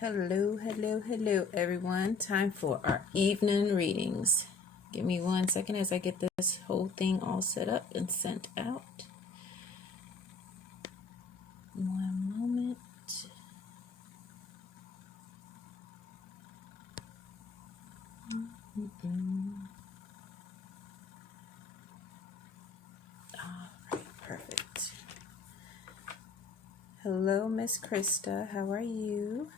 Hello, hello, hello, everyone. Time for our evening readings. Give me 1 second as I get this whole thing all set up and sent out. One moment. All right, perfect. Hello, Miss Krista. How are you?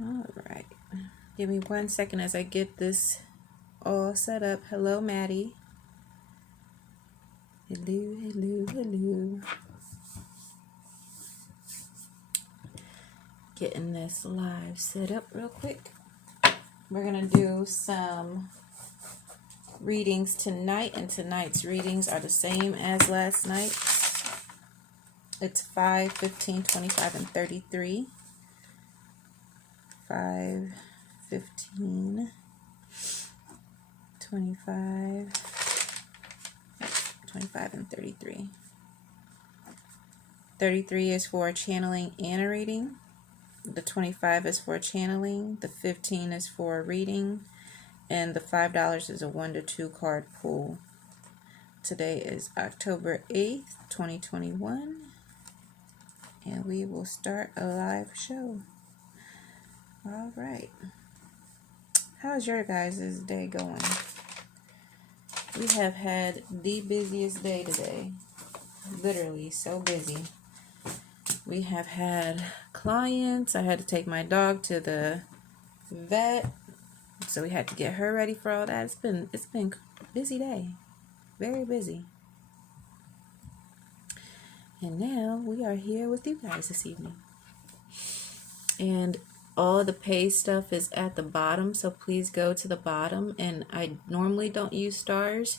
All right. Give me 1 second as I get this all set up. Hello, Maddie. Hello, hello, hello. Getting this live set up real quick. We're going to do some readings tonight, and tonight's readings are the same as last night. It's 5, 15, 25, and 33. 5, 15, 25, 25, and 33. 33 is for channeling and a reading. The 25 is for channeling. The 15 is for a reading. And the $5 is a 1 to 2 card pool. Today is October 8th, 2021. And we will start a live show. All right. How's your guys' day going? We have had the busiest day today. Literally so busy. We have had clients. I had to take my dog to the vet. So we had to get her ready for all that. It's been a busy day. Very busy. And now we are here with you guys this evening. And all the pay stuff is at the bottom, so please go to the bottom. And I normally don't use stars,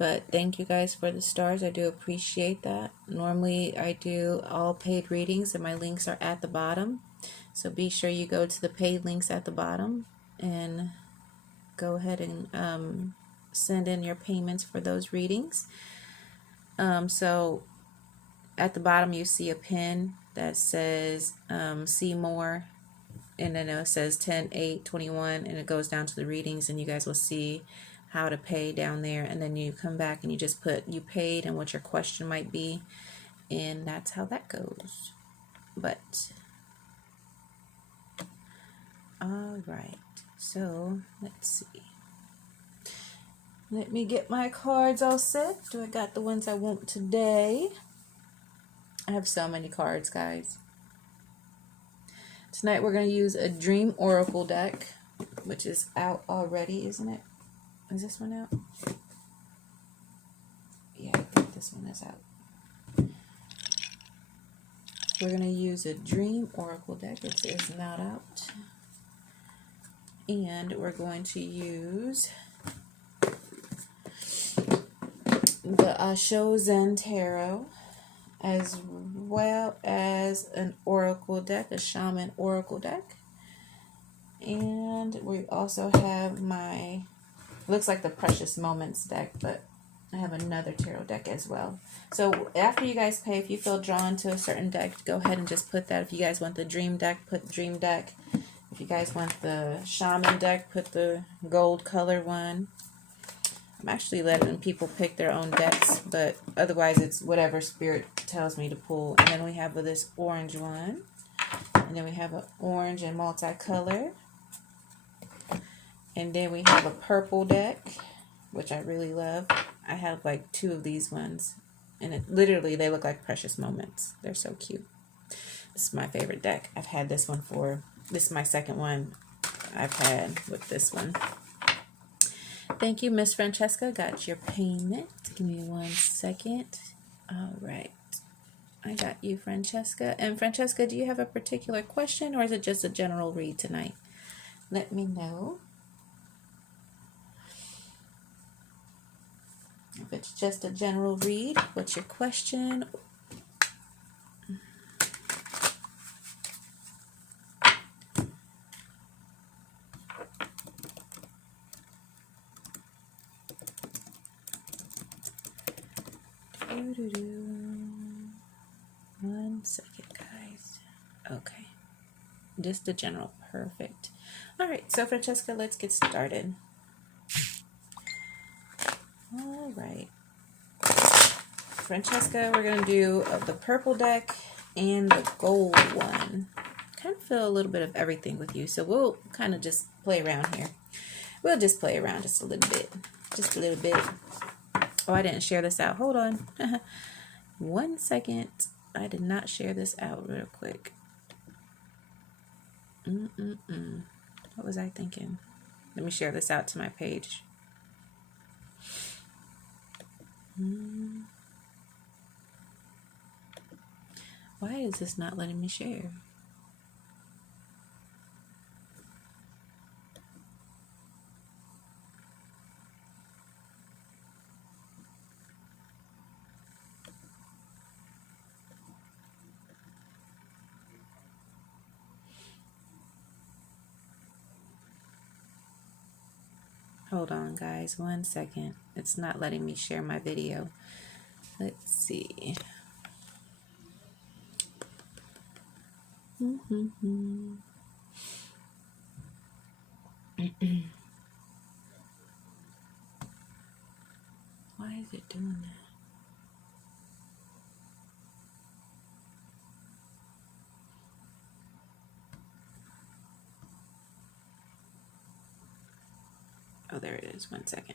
but thank you guys for the stars. I do appreciate that. Normally I do all paid readings and my links are at the bottom. So be sure you go to the paid links at the bottom and go ahead and send in your payments for those readings. So at the bottom you see a pin that says see more, and then it says 10, 8, 21, and it goes down to the readings, and you guys will see how to pay down there. And then you come back and you just put you paid and what your question might be, and that's how that goes. But all right, so let's see. Let me get my cards all set. Do I got the ones I want today? I have so many cards, guys. Tonight we're going to use a Dream Oracle deck, which is out already, isn't it? Is this one out? Yeah, I think this one is out. We're going to use a Dream Oracle deck. It is not out. And we're going to use the Osho Zen Tarot, as well as an oracle deck, a shaman oracle deck. And we also have my, looks like the Precious Moments deck, but I have another tarot deck as well. So after you guys pay, if you feel drawn to a certain deck, go ahead and just put that. If you guys want the Dream deck, put Dream deck. If you guys want the Shaman deck, put the gold color one. I'm actually letting people pick their own decks, but otherwise it's whatever spirit tells me to pull. And then we have this orange one. And then we have an orange and multicolor. And then we have a purple deck, which I really love. I have like 2 of these ones. And literally they look like Precious Moments. They're so cute. This is my favorite deck. I've had this one this is my second one I've had with this one. Thank you, Miss Francesca. Got your payment. Give me 1 second. All right. I got you, Francesca. And Francesca, do you have a particular question, or is it just a general read tonight? Let me know. If it's just a general read, what's your question? One second, guys. Okay. Just the general. Perfect. All right. So, Francesca, let's get started. All right. Francesca, we're going to do the purple deck and the gold one. Kind of feel a little bit of everything with you. So, we'll kind of just play around here. We'll just play around just a little bit. Just a little bit. Oh, I didn't share this out. Hold on. 1 second. I did not share this out real quick. What was I thinking? Let me share this out to my page. Why is this not letting me share? Hold on, guys. 1 second. It's not letting me share my video. Let's see. Why is it doing that? Oh, there it is. 1 second.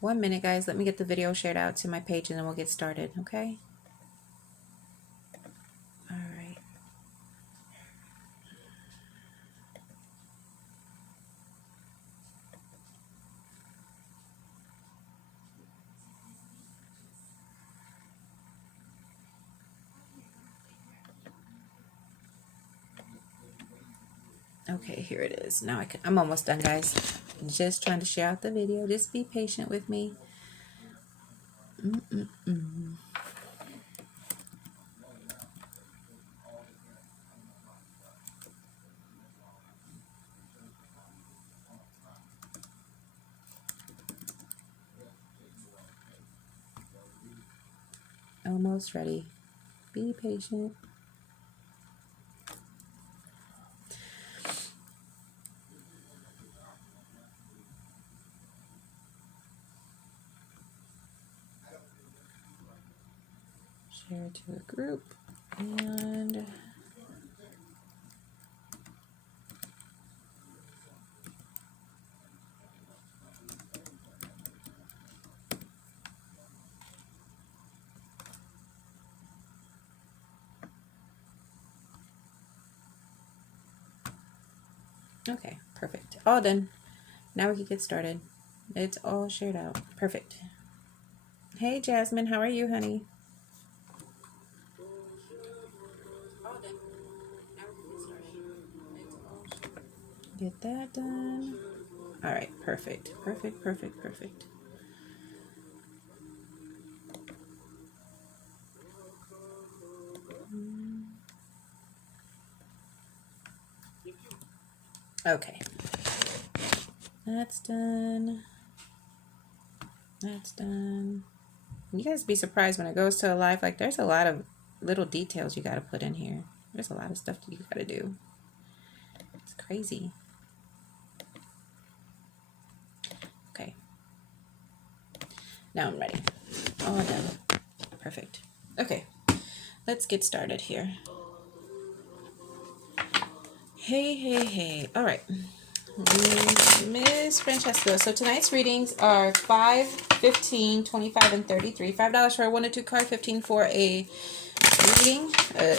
One minute, guys. Let me get the video shared out to my page and then we'll get started, okay? All right. Okay, here it is. Now I'm almost done, guys. Just trying to share out the video. Just be patient with me. Almost ready. Be patient. Share to a group and okay, perfect. All done. Now we can get started. It's all shared out. Perfect. Hey, Jasmine, how are you, honey? Get that done. All right, perfect. Perfect, perfect, perfect. Okay. That's done. That's done. You guys be surprised when it goes to a live. Like, there's a lot of little details you got to put in here. There's a lot of stuff that you got to do. It's crazy. Okay. Now I'm ready. All done. Perfect. Okay. Let's get started here. Hey. All right. Miss Francesca. So tonight's readings are 5, 15, 25, and 33. $5 for a 1 or 2 card, 15 for a reading,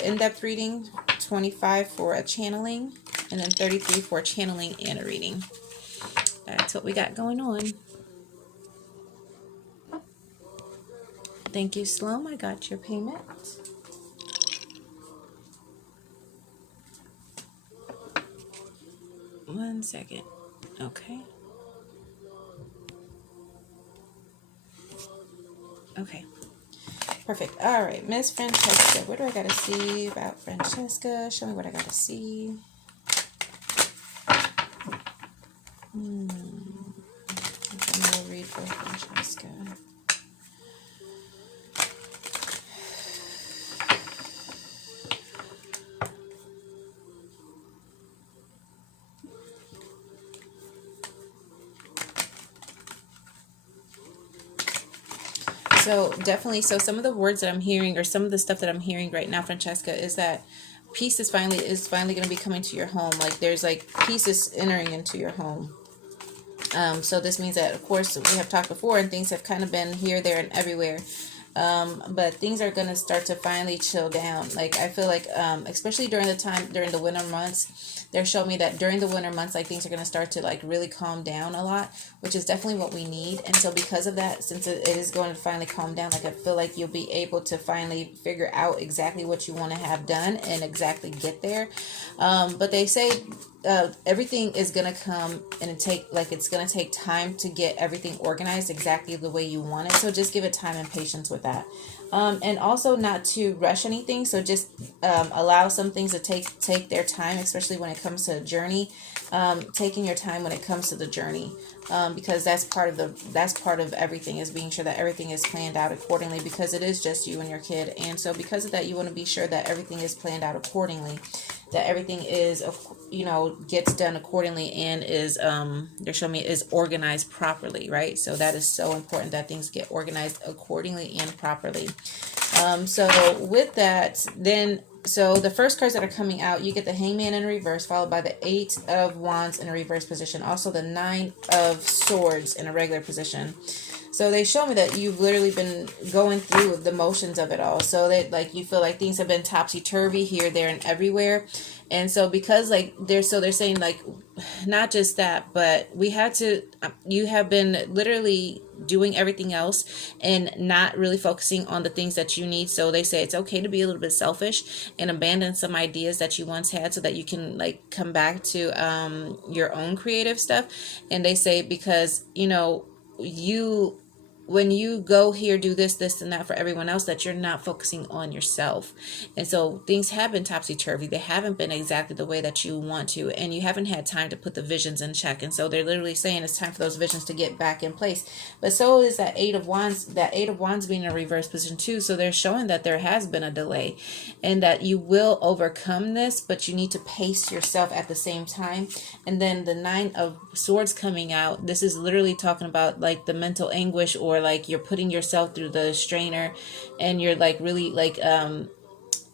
in-depth reading, 25 for a channeling, and then 33 for a channeling and a reading. That's what we got going on. Thank you, Sloan. I got your payment. One second. Okay. Okay. Perfect. All right, Miss Francesca. What do I got to see about Francesca? Show me what I got to see. Then we'll read for Francesca. So definitely, so some of the words that I'm hearing, or some of the stuff that I'm hearing right now, Francesca, is that peace is finally going to be coming to your home. Like there's like peace is entering into your home. So this means that, of course, we have talked before, and things have kind of been here, there, and everywhere. But things are going to start to finally chill down. Like I feel like, especially during the winter months, they're showing me that during the winter months, like things are going to start to like really calm down a lot, which is definitely what we need. And so because of that, since it is going to finally calm down, like I feel like you'll be able to finally figure out exactly what you want to have done and exactly get there. But they say everything is going to come and it's going to take time to get everything organized exactly the way you want it. So just give it time and patience with that. And also not to rush anything. So just allow some things to take their time, especially when it comes to a journey. Taking your time when it comes to the journey, because that's part of everything, is being sure that everything is planned out accordingly, because it is just you and your kid. And so because of that, you want to be sure that everything is planned out accordingly, that everything is, gets done accordingly, and is they're showing me is organized properly, right? So that is so important, that things get organized accordingly and properly. So with that, then, so the first cards that are coming out, you get the Hangman in reverse, followed by the 8 of Wands in a reverse position. Also the 9 of Swords in a regular position. So they show me that you've literally been going through the motions of it all. So that like you feel like things have been topsy-turvy here, there, and everywhere. And so because like they're saying like not just that, but you have been literally doing everything else and not really focusing on the things that you need. So they say it's okay to be a little bit selfish and abandon some ideas that you once had, so that you can like come back to your own creative stuff. And they say because when you go here, do this, and that for everyone else, that you're not focusing on yourself. And so things have been topsy-turvy. They haven't been exactly the way that you want to, and you haven't had time to put the visions in check. And so they're literally saying it's time for those visions to get back in place. But so is that 8 of Wands being in a reverse position too. So they're showing that there has been a delay, and that you will overcome this, but you need to pace yourself at the same time. And then the 9 of Swords coming out, this is literally talking about like the mental anguish, or like you're putting yourself through the strainer, and you're like really like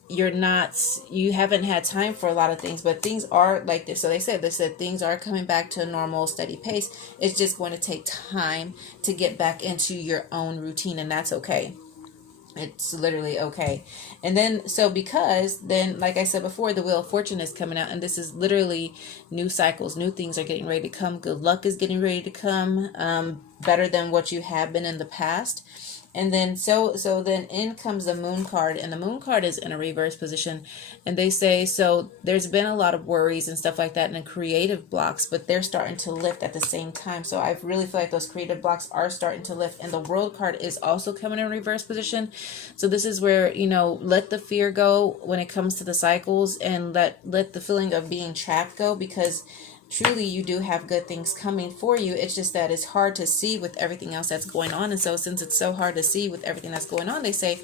you haven't had time for a lot of things, but things are like this. So they said things are coming back to a normal steady pace. It's just going to take time to get back into your own routine, and that's okay. It's literally okay. And then, so because then, like I said before, the Wheel of Fortune is coming out, and this is literally new cycles, new things are getting ready to come. Good luck is getting ready to come, better than what you have been in the past. And then so then in comes the Moon card, and the Moon card is in a reverse position. And they say, so there's been a lot of worries and stuff like that, and creative blocks, but they're starting to lift at the same time. So I really feel like those creative blocks are starting to lift. And the World card is also coming in reverse position. So this is where, let the fear go when it comes to the cycles, and let the feeling of being trapped go, because truly you do have good things coming for you. It's just that it's hard to see with everything else that's going on. And so since it's so hard to see with everything that's going on, they say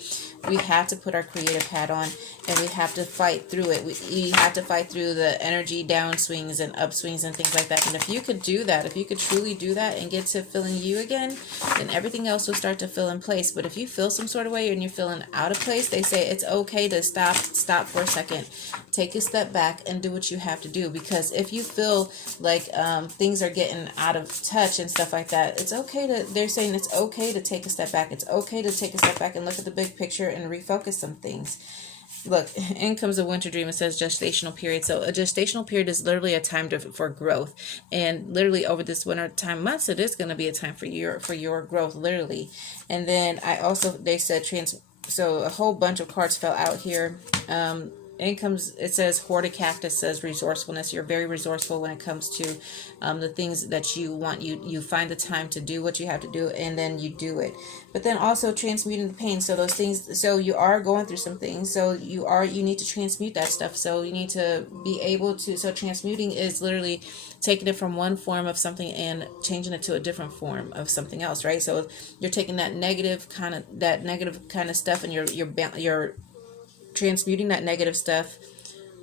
we have to put our creative hat on, and we have to fight through it. We have to fight through the energy downswings and upswings and things like that. And if you could do that, if you could truly do that and get to feeling you again, then everything else will start to fill in place. But if you feel some sort of way and you're feeling out of place, they say it's okay to stop for a second, take a step back, and do what you have to do. Because if you feel like things are getting out of touch and stuff like that, they're saying it's okay to take a step back. It's okay to take a step back and look at the big picture and refocus some things. Look, in comes a winter dream. It says gestational period. So a gestational period is literally a time for growth, and literally over this winter time months, it is going to be a time for your growth, literally. And then they said so a whole bunch of cards fell out here. it says horticactus says resourcefulness. You're very resourceful when it comes to the things that you want. You find the time to do what you have to do, and then you do it. But then also transmuting the pain. So those things, so you are going through some things, so you need to transmute that stuff. So you need to be able to, so transmuting is literally taking it from one form of something and changing it to a different form of something else, right? So you're taking that negative kind of stuff, and you're transmuting that negative stuff,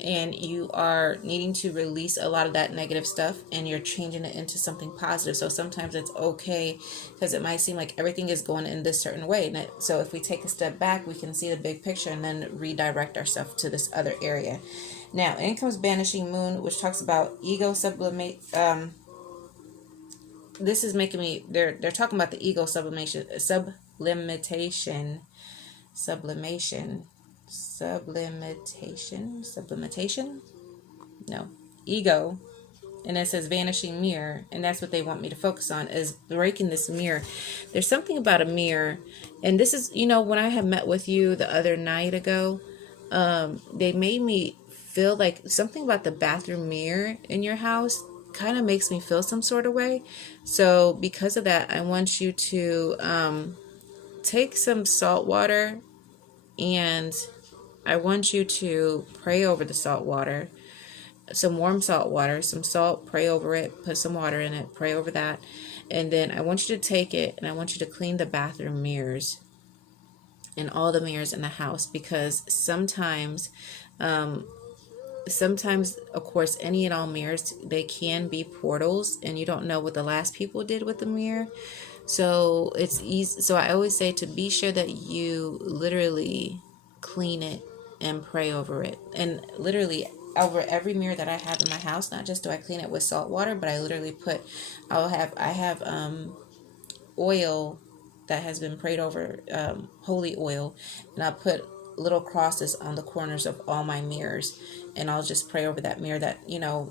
and you are needing to release a lot of that negative stuff, and you're changing it into something positive. So sometimes it's okay, because it might seem like everything is going in this certain way. So if we take a step back, we can see the big picture and then redirect ourselves to this other area. Now, in comes Banishing Moon, which talks about ego sublimate. This is making me, they're talking about the ego sublimation, no, ego. And it says vanishing mirror, and that's what they want me to focus on, is breaking this mirror. There's something about a mirror, and this is, when I had met with you the other night ago, they made me feel like something about the bathroom mirror in your house kind of makes me feel some sort of way. So because of that, I want you to take some salt water, and I want you to pray over the salt water. Some warm salt water, some salt, pray over it, put some water in it, pray over that. And then I want you to take it, and I want you to clean the bathroom mirrors and all the mirrors in the house, because sometimes, of course, any and all mirrors, they can be portals, and you don't know what the last people did with the mirror. So it's easy. So I always say to be sure that you literally clean it and pray over it. And literally over every mirror that I have in my house, not just do I clean it with salt water, but I literally I have oil that has been prayed over, holy oil, and I put little crosses on the corners of all my mirrors, and I'll just pray over that mirror that,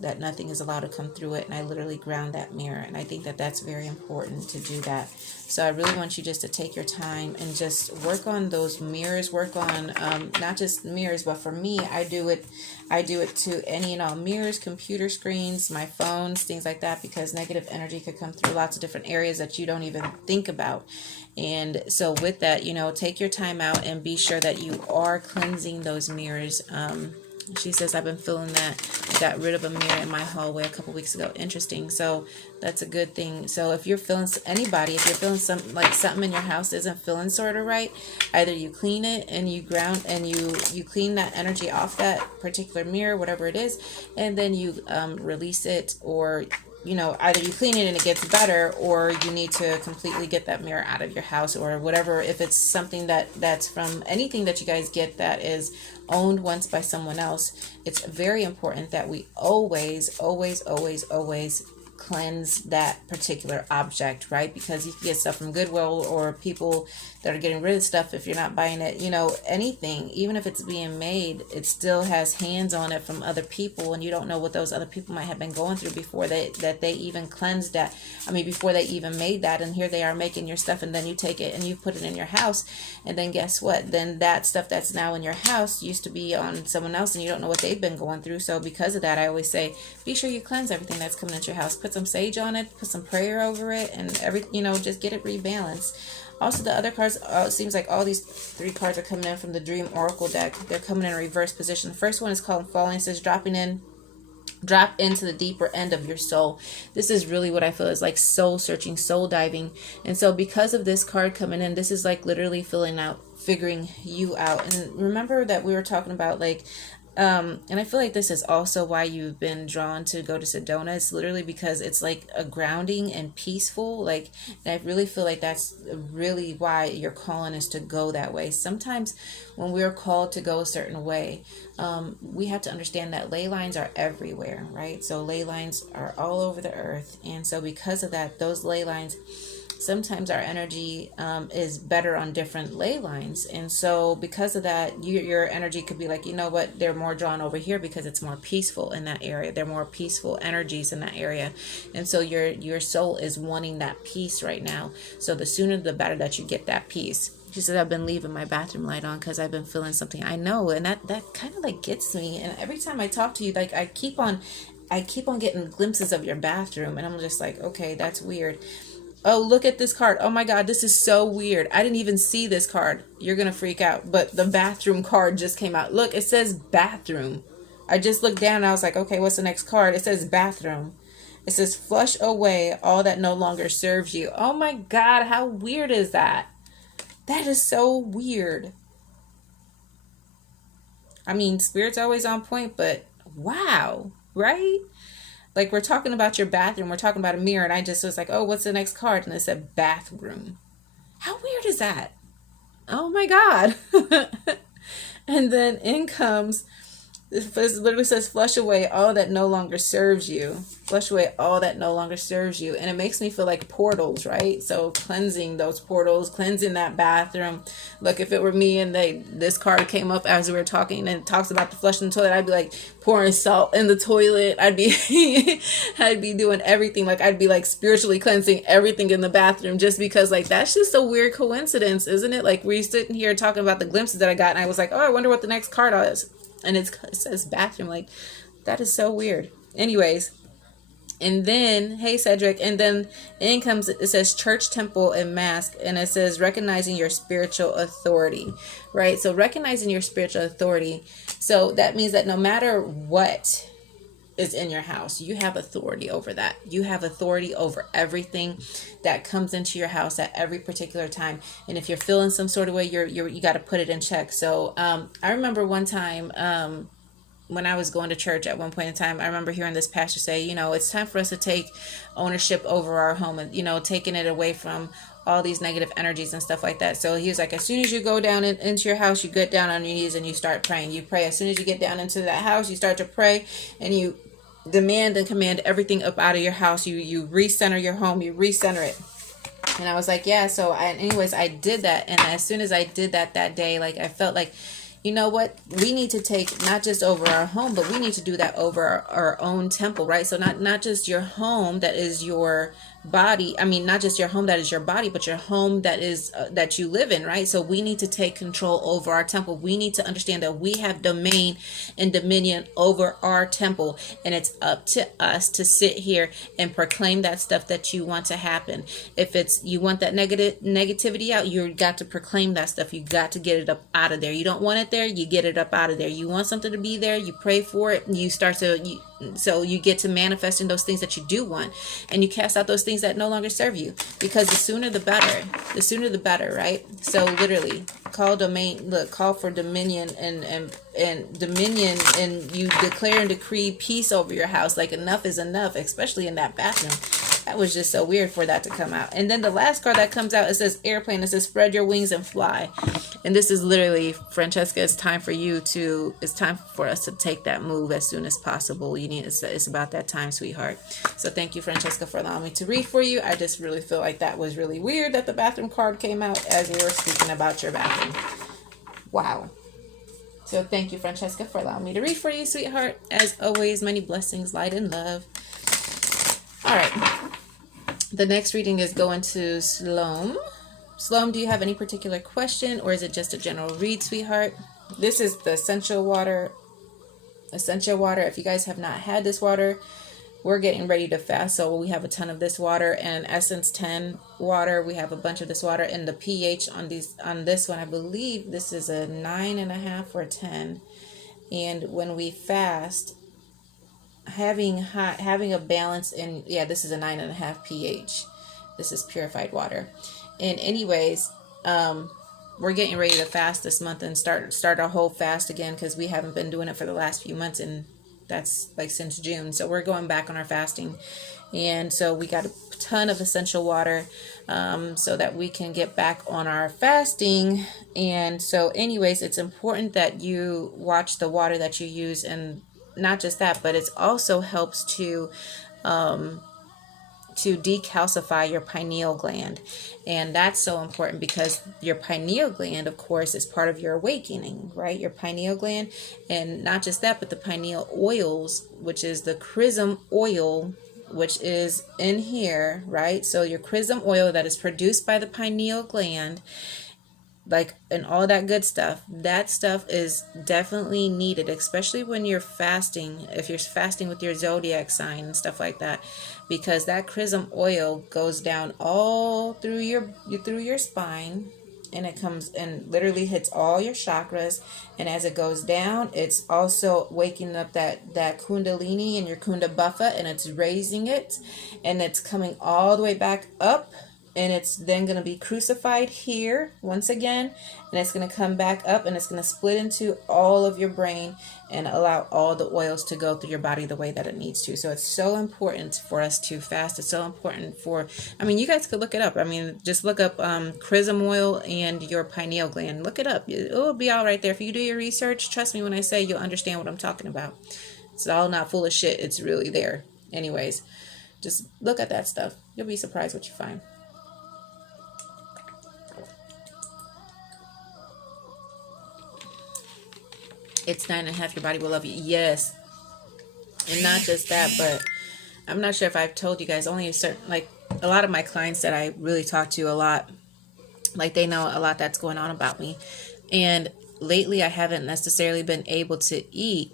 that nothing is allowed to come through it, and I literally ground that mirror. And I think that that's very important to do that. So I really want you just to take your time and just work on those mirrors, work on not just mirrors, but for me, I do it to any and all mirrors, computer screens, my phones, things like that, because negative energy could come through lots of different areas that you don't even think about. And so with that, take your time out and be sure that you are cleansing those mirrors. She says, I've been feeling that. Got rid of a mirror in my hallway a couple weeks ago. Interesting. So that's a good thing. So if you're feeling something in your house isn't feeling sort of right, either you clean it and you ground and you clean that energy off that particular mirror, whatever it is, and then you release it, or either you clean it and it gets better, or you need to completely get that mirror out of your house, or whatever. If it's something that's from anything that you guys get that is owned once by someone else, it's very important that we always cleanse that particular object, right? Because you can get stuff from Goodwill, or people that are getting rid of stuff, if you're not buying it, anything, even if it's being made, it still has hands on it from other people, and you don't know what those other people might have been going through before they even cleansed that. Before they even made that, and here they are making your stuff, and then you take it and you put it in your house, and then guess what? Then that stuff that's now in your house used to be on someone else, and you don't know what they've been going through. So because of that, I always say, be sure you cleanse everything that's coming into your house. Put some sage on it, put some prayer over it, and just get it rebalanced. Also, the other cards, it seems like all these 3 cards are coming in from the Dream Oracle deck. They're coming in a reverse position. The first one is called Falling. It says drop into the deeper end of your soul. This is really what I feel is like soul searching, soul diving. And so because of this card coming in, this is like literally figuring you out. And remember that we were talking about and I feel like this is also why you've been drawn to go to Sedona. It's literally because it's like a grounding and peaceful. And I really feel like that's really why your calling is to go that way. Sometimes when we're called to go a certain way, we have to understand that ley lines are everywhere, right? So ley lines are all over the earth. And so because of that, those ley lines, sometimes our energy is better on different ley lines. And so because of that, your energy could be like, they're more drawn over here because it's more peaceful in that area. They're more peaceful energies in that area. And so your soul is wanting that peace right now. So the sooner the better that you get that peace. She said, I've been leaving my bathroom light on because I've been feeling something. I know, and that kind of like gets me. And every time I talk to you, like I keep on getting glimpses of your bathroom, and I'm just like, okay, that's weird. Oh, look at this card. Oh my God, this is so weird. I didn't even see this card. You're gonna freak out. But the bathroom card just came out. Look, it says bathroom. I just looked down and I was like, okay, what's the next card? It says bathroom. It says flush away all that no longer serves you. Oh my God, how weird is that? That is so weird. I mean, Spirit's always on point, but wow, right? Like, we're talking about your bathroom, we're talking about a mirror, and I just was like, oh, what's the next card? And it said bathroom. How weird is that? Oh my God. And then in comes, it literally says, flush away all that no longer serves you. Flush away all that no longer serves you. And it makes me feel like portals, right? So cleansing those portals, cleansing that bathroom. Look, if it were me and this card came up as we were talking and it talks about the flushing the toilet, I'd be like pouring salt in the toilet. I'd be doing everything. Like, I'd be like spiritually cleansing everything in the bathroom, just because like that's just a weird coincidence, isn't it? Like, we're sitting here talking about the glimpses that I got, and I was like, oh, I wonder what the next card is. And it says bathroom. Like, that is so weird. Anyways, and then, hey Cedric, and then in comes, it says church, temple, and mask, and it says recognizing your spiritual authority, right? So recognizing your spiritual authority. So that means that no matter what is in your house, you have authority over that. You have authority over everything that comes into your house at every particular time. And if you're feeling some sort of way, you got to put it in check. So I remember one time when I was going to church at one point in time, I remember hearing this pastor say, it's time for us to take ownership over our home, and taking it away from all these negative energies and stuff like that. So he was like, as soon as you go down into your house, you get down on your knees and you start praying. You pray. As soon as you get down into that house, you start to pray, and you demand and command everything up out of your house. You recenter your home, you recenter it. And I was like, yeah. So anyways, I did that. And as soon as I did that day, like, I felt like, you know what, we need to take not just over our home, but we need to do that over our own temple, right? So not just your home that is your body. I mean, not just your home that is your body, but your home that is that you live in, right? So we need to take control over our temple. We need to understand that we have domain and dominion over our temple, and it's up to us to sit here and proclaim that stuff that you want to happen. If it's you want that negativity out, you got to proclaim that stuff. You got to get it up out of there. You don't want it there, you get it up out of there. You want something to be there, you pray for it, and you start to so you get to manifesting those things that you do want, and you cast out those things that no longer serve you, because the sooner the better. The sooner the better, right? So literally call for dominion and dominion, and you declare and decree peace over your house. Like, enough is enough, especially in that bathroom. That was just so weird for that to come out. And then the last card that comes out, it says airplane. It says spread your wings and fly. And this is literally, Francesca, it's time for us to take that move as soon as possible. It's about that time, sweetheart. So thank you, Francesca, for allowing me to read for you. I just really feel like that was really weird that the bathroom card came out as we were speaking about your bathroom. Wow. So thank you, Francesca, for allowing me to read for you, sweetheart. As always, many blessings, light, and love. All right. The next reading is going to Sloan. Sloan, do you have any particular question, or is it just a general read, sweetheart? This is the essential water. Essential water. If you guys have not had this water, we're getting ready to fast, so we have a ton of this water. And Essence 10 water, we have a bunch of this water. And the pH on this one, I believe this is a 9.5 or 10. And when we fast, having a balance in, this is a 9.5 pH. This is purified water. And anyways, we're getting ready to fast this month and start our whole fast again, because we haven't been doing it for the last few months, and that's like since June. So we're going back on our fasting, and so we got a ton of essential water so that we can get back on our fasting. And so anyways, it's important that you watch the water that you use, and not just that, but it also helps to decalcify your pineal gland. And that's so important, because your pineal gland, of course, is part of your awakening, right? Your pineal gland. And not just that, but the pineal oils, which is the chrism oil, which is in here, right? So your chrism oil that is produced by the pineal gland, like, and all that good stuff. That stuff is definitely needed, especially when you're fasting, if you're fasting with your zodiac sign and stuff like that, because that chrism oil goes down all through your spine, and it comes and literally hits all your chakras. And as it goes down, it's also waking up that kundalini and your kunda buffa, and it's raising it, and it's coming all the way back up, and it's then going to be crucified here once again, and it's going to come back up, and it's going to split into all of your brain and allow all the oils to go through your body the way that it needs to. So it's so important for us to fast. It's so important for, I mean, you guys could look it up. I mean, just look up chrism oil and your pineal gland. Look it up. It'll be all right there. If you do your research, trust me when I say, you'll understand what I'm talking about. It's all not full of shit. It's really there. Anyways, just look at that stuff. You'll be surprised what you find. It's 9.5. Your body will love you. Yes. And not just that, but I'm not sure if I've told you guys, only a certain, like, a lot of my clients that I really talk to a lot, like, they know a lot that's going on about me. And lately I haven't necessarily been able to eat.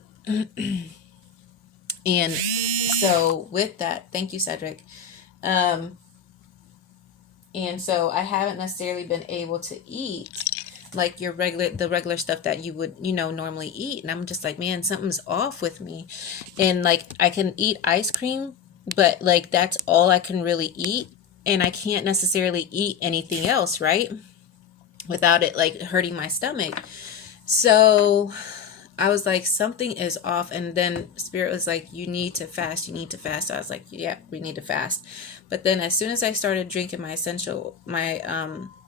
And so with that, thank you, Cedric. And so I haven't necessarily been able to eat like the regular stuff that you would, normally eat. And I'm just like, man, something's off with me. And like, I can eat ice cream, but like, that's all I can really eat. And I can't necessarily eat anything else, right? Without it like hurting my stomach. So I was like, something is off. And then Spirit was like, you need to fast. So I was like, yeah, we need to fast. But then as soon as I started drinking my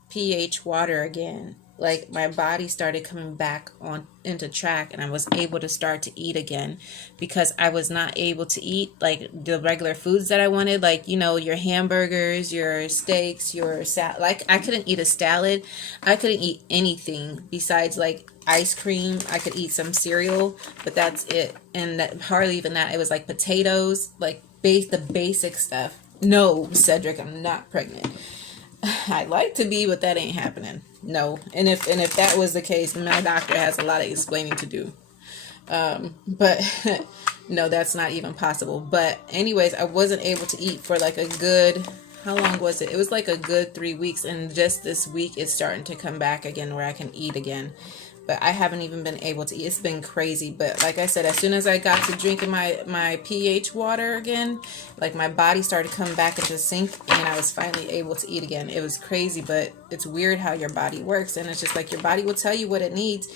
pH water again, like my body started coming back on into track, and I was able to start to eat again, because I was not able to eat like the regular foods that I wanted, like, your hamburgers, your steaks, your salad. Like, I couldn't eat a salad. I couldn't eat anything besides like ice cream. I could eat some cereal, but that's it. And that, hardly even that. It was like potatoes, like the basic stuff. No, Cedric, I'm not pregnant. I'd like to be, but that ain't happening. No. And if that was the case, my doctor has a lot of explaining to do. But no, that's not even possible. But anyways, I wasn't able to eat for like a good, how long was it? It was like a good 3 weeks. And just this week, it's starting to come back again where I can eat again. But I haven't even been able to eat. It's been crazy. But like I said, as soon as I got to drinking my pH water again, like my body started coming back into sync, and I was finally able to eat again. It was crazy, but it's weird how your body works. And it's just like your body will tell you what it needs.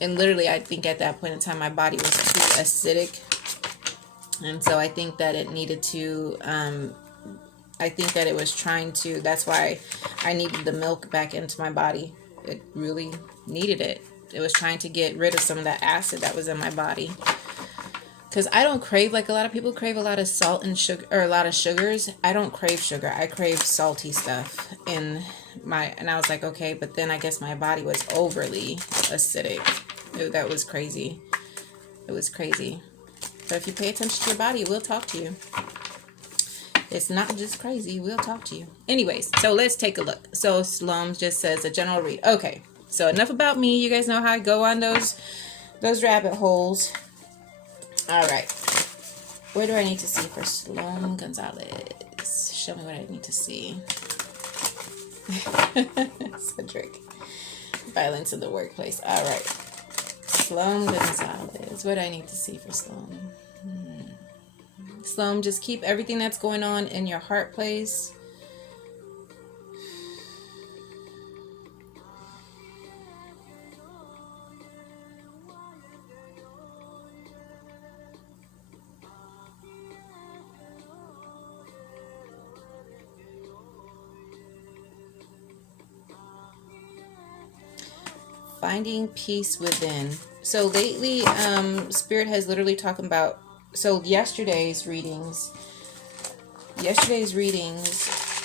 And literally, I think at that point in time, my body was too acidic. And so I think that it needed to, I think that it was trying to, that's why I needed the milk back into my body. It really needed it. It was trying to get rid of some of that acid that was in my body. Because I don't crave, like a lot of people crave a lot of salt and sugar, or a lot of sugars. I don't crave sugar. I crave salty stuff. And I was like, okay, but then I guess my body was overly acidic. That was crazy. It was crazy. But if you pay attention to your body, it will talk to you. It's not just crazy. It will talk to you. Anyways, so let's take a look. So Sloan just says a general read. Okay. So enough about me. You guys know how I go on those rabbit holes. All right. Where do I need to see for Sloan Gonzalez? Show me what I need to see. Cedric. Violence in the workplace. All right. Sloan Gonzalez. What do I need to see for Sloan? Sloan, just keep everything that's going on in your heart place. Finding peace within. So lately, Spirit has literally talking about, so yesterday's readings,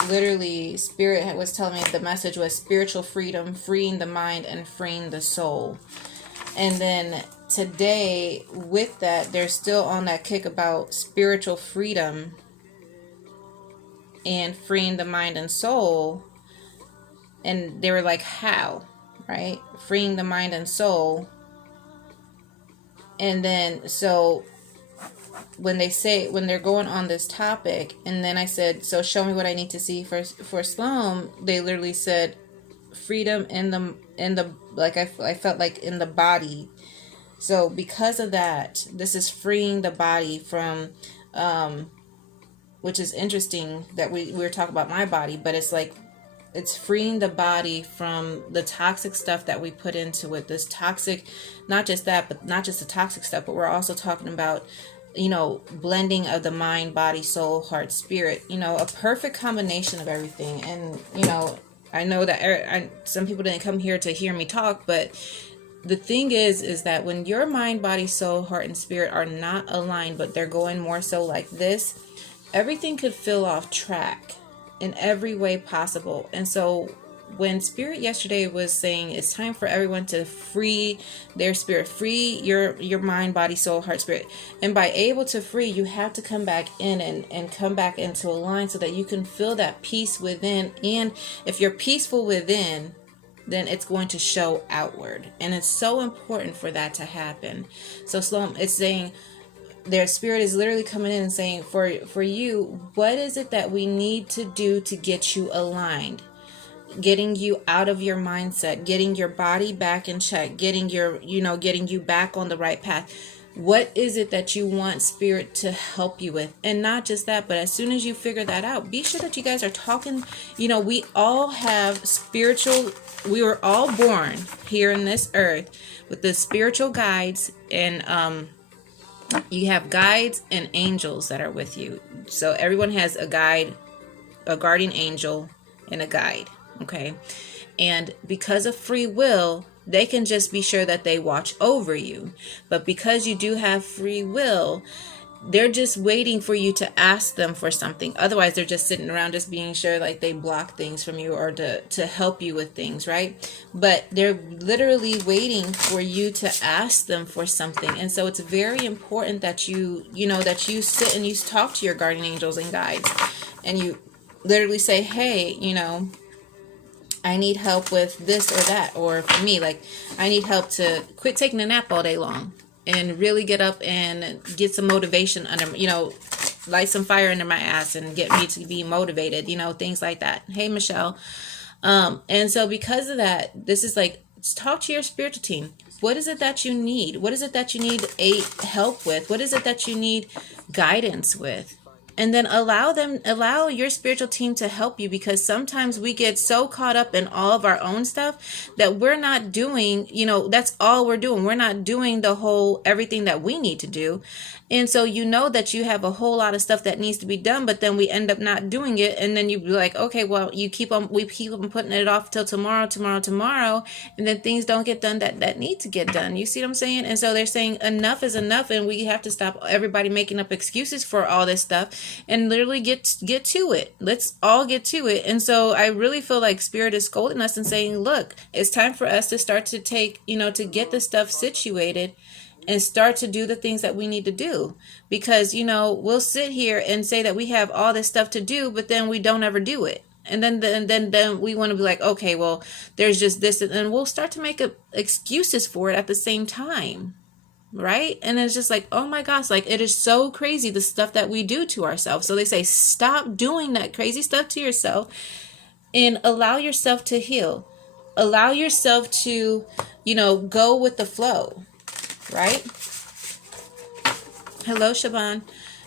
literally Spirit was telling me the message was spiritual freedom, freeing the mind and freeing the soul. And then today with that, they're still on that kick about spiritual freedom and freeing the mind and soul. And they were like, how? right? Freeing the mind and soul. And then, so when they're going on this topic, and then I said, so show me what I need to see for Sloan, they literally said freedom in the like, I felt like in the body. So because of that, this is freeing the body from which is interesting that we were talking about my body, but it's like it's freeing the body from the toxic stuff that we put into it. This toxic, not just that, but not just the toxic stuff, but we're also talking about, blending of the mind, body, soul, heart, spirit, a perfect combination of everything. And, I know that some people didn't come here to hear me talk, but the thing is that when your mind, body, soul, heart, and spirit are not aligned, but they're going more so like this, everything could feel off track in every way possible. And so when Spirit yesterday was saying it's time for everyone to free their spirit, free your mind, body, soul, heart, spirit, and by able to free, you have to come back in and come back into a line so that you can feel that peace within. And if you're peaceful within, then it's going to show outward. And it's so important for that to happen. So Sloan, it's saying, their spirit is literally coming in and saying, for you, what is it that we need to do to get you aligned, getting you out of your mindset, getting your body back in check, getting you back on the right path? What is it that you want Spirit to help you with? And not just that, but as soon as you figure that out, be sure that you guys are talking. We all have we were all born here in this earth with the spiritual guides, and you have guides and angels that are with you. So everyone has a guide, a guardian angel, and a guide. Okay. And because of free will, they can just be sure that they watch over you. But because you do have free will, they're just waiting for you to ask them for something. Otherwise, they're just sitting around just being sure like they block things from you or to help you with things, right? But they're literally waiting for you to ask them for something. And so it's very important that you sit and you talk to your guardian angels and guides, and you literally say, hey, I need help with this or that. Or for me, like, I need help to quit taking a nap all day long and really get up and get some motivation under, light some fire under my ass and get me to be motivated, things like that. Hey, Michelle. And so because of that, this is like, talk to your spiritual team. What is it that you need? What is it that you need help with? What is it that you need guidance with? And then allow your spiritual team to help you, because sometimes we get so caught up in all of our own stuff that we're not doing, that's all we're doing. We're not doing everything that we need to do. And so that you have a whole lot of stuff that needs to be done, but then we end up not doing it. And then you be like, okay, well, we keep on putting it off till tomorrow. And then things don't get done that need to get done. You see what I'm saying? And so they're saying enough is enough, and we have to stop everybody making up excuses for all this stuff and literally get to it. Let's all get to it. And so I really feel like Spirit is scolding us and saying, look, it's time for us to start to take, to get this stuff situated and start to do the things that we need to do. Because, we'll sit here and say that we have all this stuff to do, but then we don't ever do it. And then we want to be like, okay, well, there's just this, and we'll start to make excuses for it at the same time. Right? And it's just like, oh my gosh, like, it is so crazy, the stuff that we do to ourselves. So they say, stop doing that crazy stuff to yourself and allow yourself to heal. Allow yourself to, go with the flow. Right? Hello, Shaban.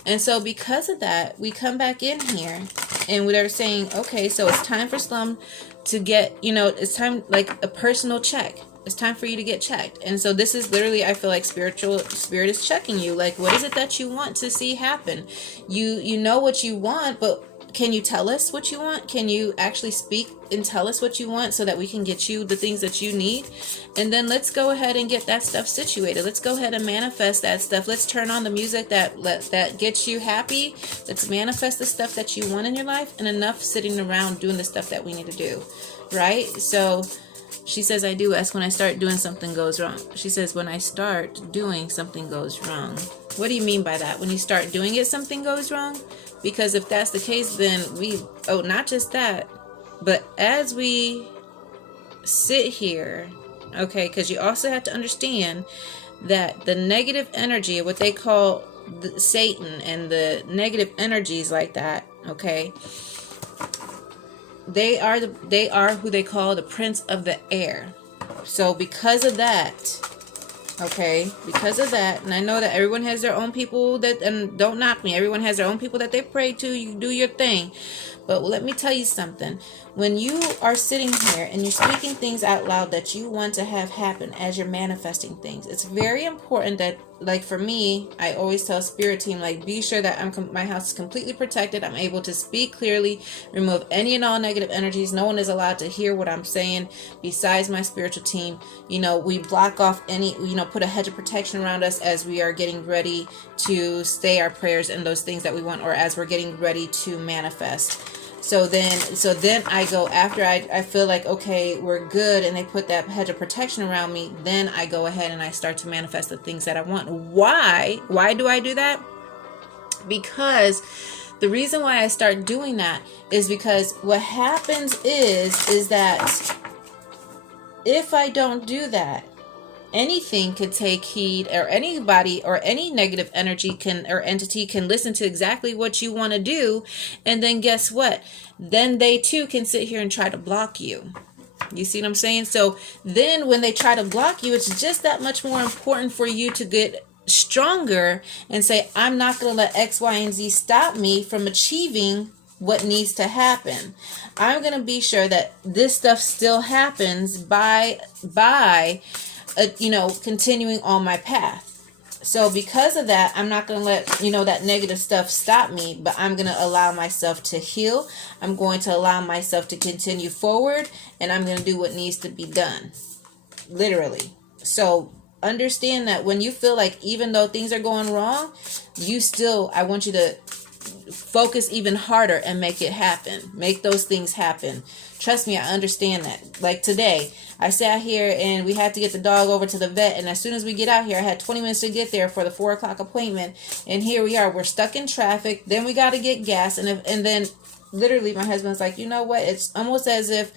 And so because of that, we come back in here and they're saying, okay, so it's time for Slum to get, it's time, like a personal check. It's time for you to get checked. And so this is literally, I feel like Spirit is checking you. Like, what is it that you want to see happen? You know what you want, but can you tell us what you want? Can you actually speak and tell us what you want so that we can get you the things that you need? And then let's go ahead and get that stuff situated. Let's go ahead and manifest that stuff. Let's turn on the music that gets you happy. Let's manifest the stuff that you want in your life, and enough sitting around doing the stuff that we need to do. Right? So she says, I do ask when I start doing something goes wrong. She says, when I start doing something goes wrong. What do you mean by that? When you start doing it, something goes wrong? Because if that's the case, then not just that, but as we sit here, okay, because you also have to understand that the negative energy, what they call Satan, and the negative energies like that, okay, they are who they call the prince of the air. So because of that, okay, because of that, and I know that everyone has their own people that, and don't knock me, everyone has their own people that they pray to. You do your thing. But let me tell you something. When you are sitting here and you're speaking things out loud that you want to have happen as you're manifesting things, it's very important that, like for me, I always tell Spirit Team, like, be sure that my house is completely protected. I'm able to speak clearly, remove any and all negative energies. No one is allowed to hear what I'm saying besides my spiritual team. You know, we block off any, you know, put a hedge of protection around us as we are getting ready to say our prayers and those things that we want, or as we're getting ready to manifest. So then I go, after I feel like, okay, we're good, and they put that hedge of protection around me, then I go ahead and I start to manifest the things that I want. Why do I do that? Because the reason why I start doing that is because what happens is that if I don't do that, anything could take heed, or anybody or any negative energy can, or entity can, listen to exactly what you want to do, and then guess what? Then they too can sit here and try to block you. You see what I'm saying? So then when they try to block you, it's just that much more important for you to get stronger and say, I'm not going to let X, Y, and Z stop me from achieving what needs to happen. I'm going to be sure that this stuff still happens by continuing on my path. So because of that, I'm not going to let, that negative stuff stop me, but I'm going to allow myself to heal. I'm going to allow myself to continue forward, and I'm going to do what needs to be done. Literally. So understand that when you feel like, even though things are going wrong, I want you to focus even harder and make it happen. Make those things happen. Trust me, I understand that. Like today, I sat here and we had to get the dog over to the vet, and as soon as we get out here, I had 20 minutes to get there for the 4 o'clock appointment, and here we are. We're stuck in traffic. Then we got to get gas, and then literally my husband's like, you know what? It's almost as if,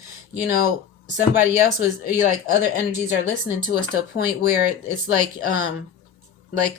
somebody else was, like, other energies are listening to us to a point where it's like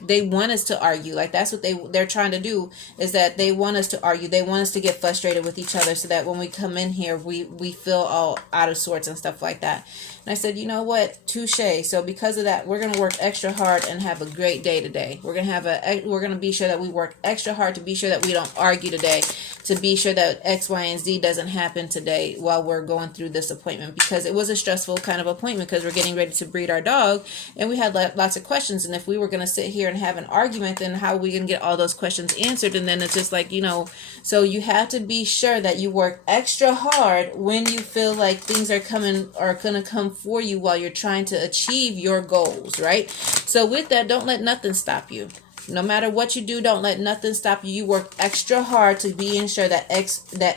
they want us to argue. Like, that's what they're trying to do, is that they want us to argue. They want us to get frustrated with each other so that when we come in here, we feel all out of sorts and stuff like that. And I said, you know what? Touche. So because of that, we're going to work extra hard and have a great day today. We're going to be sure that we work extra hard to be sure that we don't argue today, to be sure that X, Y, and Z doesn't happen today while we're going through this appointment, because it was a stressful kind of appointment, because we're getting ready to breed our dog, and we had lots of questions. And if we were going to sit here and have an argument, then how are we going to get all those questions answered? And then it's just like, so you have to be sure that you work extra hard when you feel like things are going to come for you while you're trying to achieve your goals, right? So with that, don't let nothing stop you. No matter what you do, don't let nothing stop you. You work extra hard to be ensure that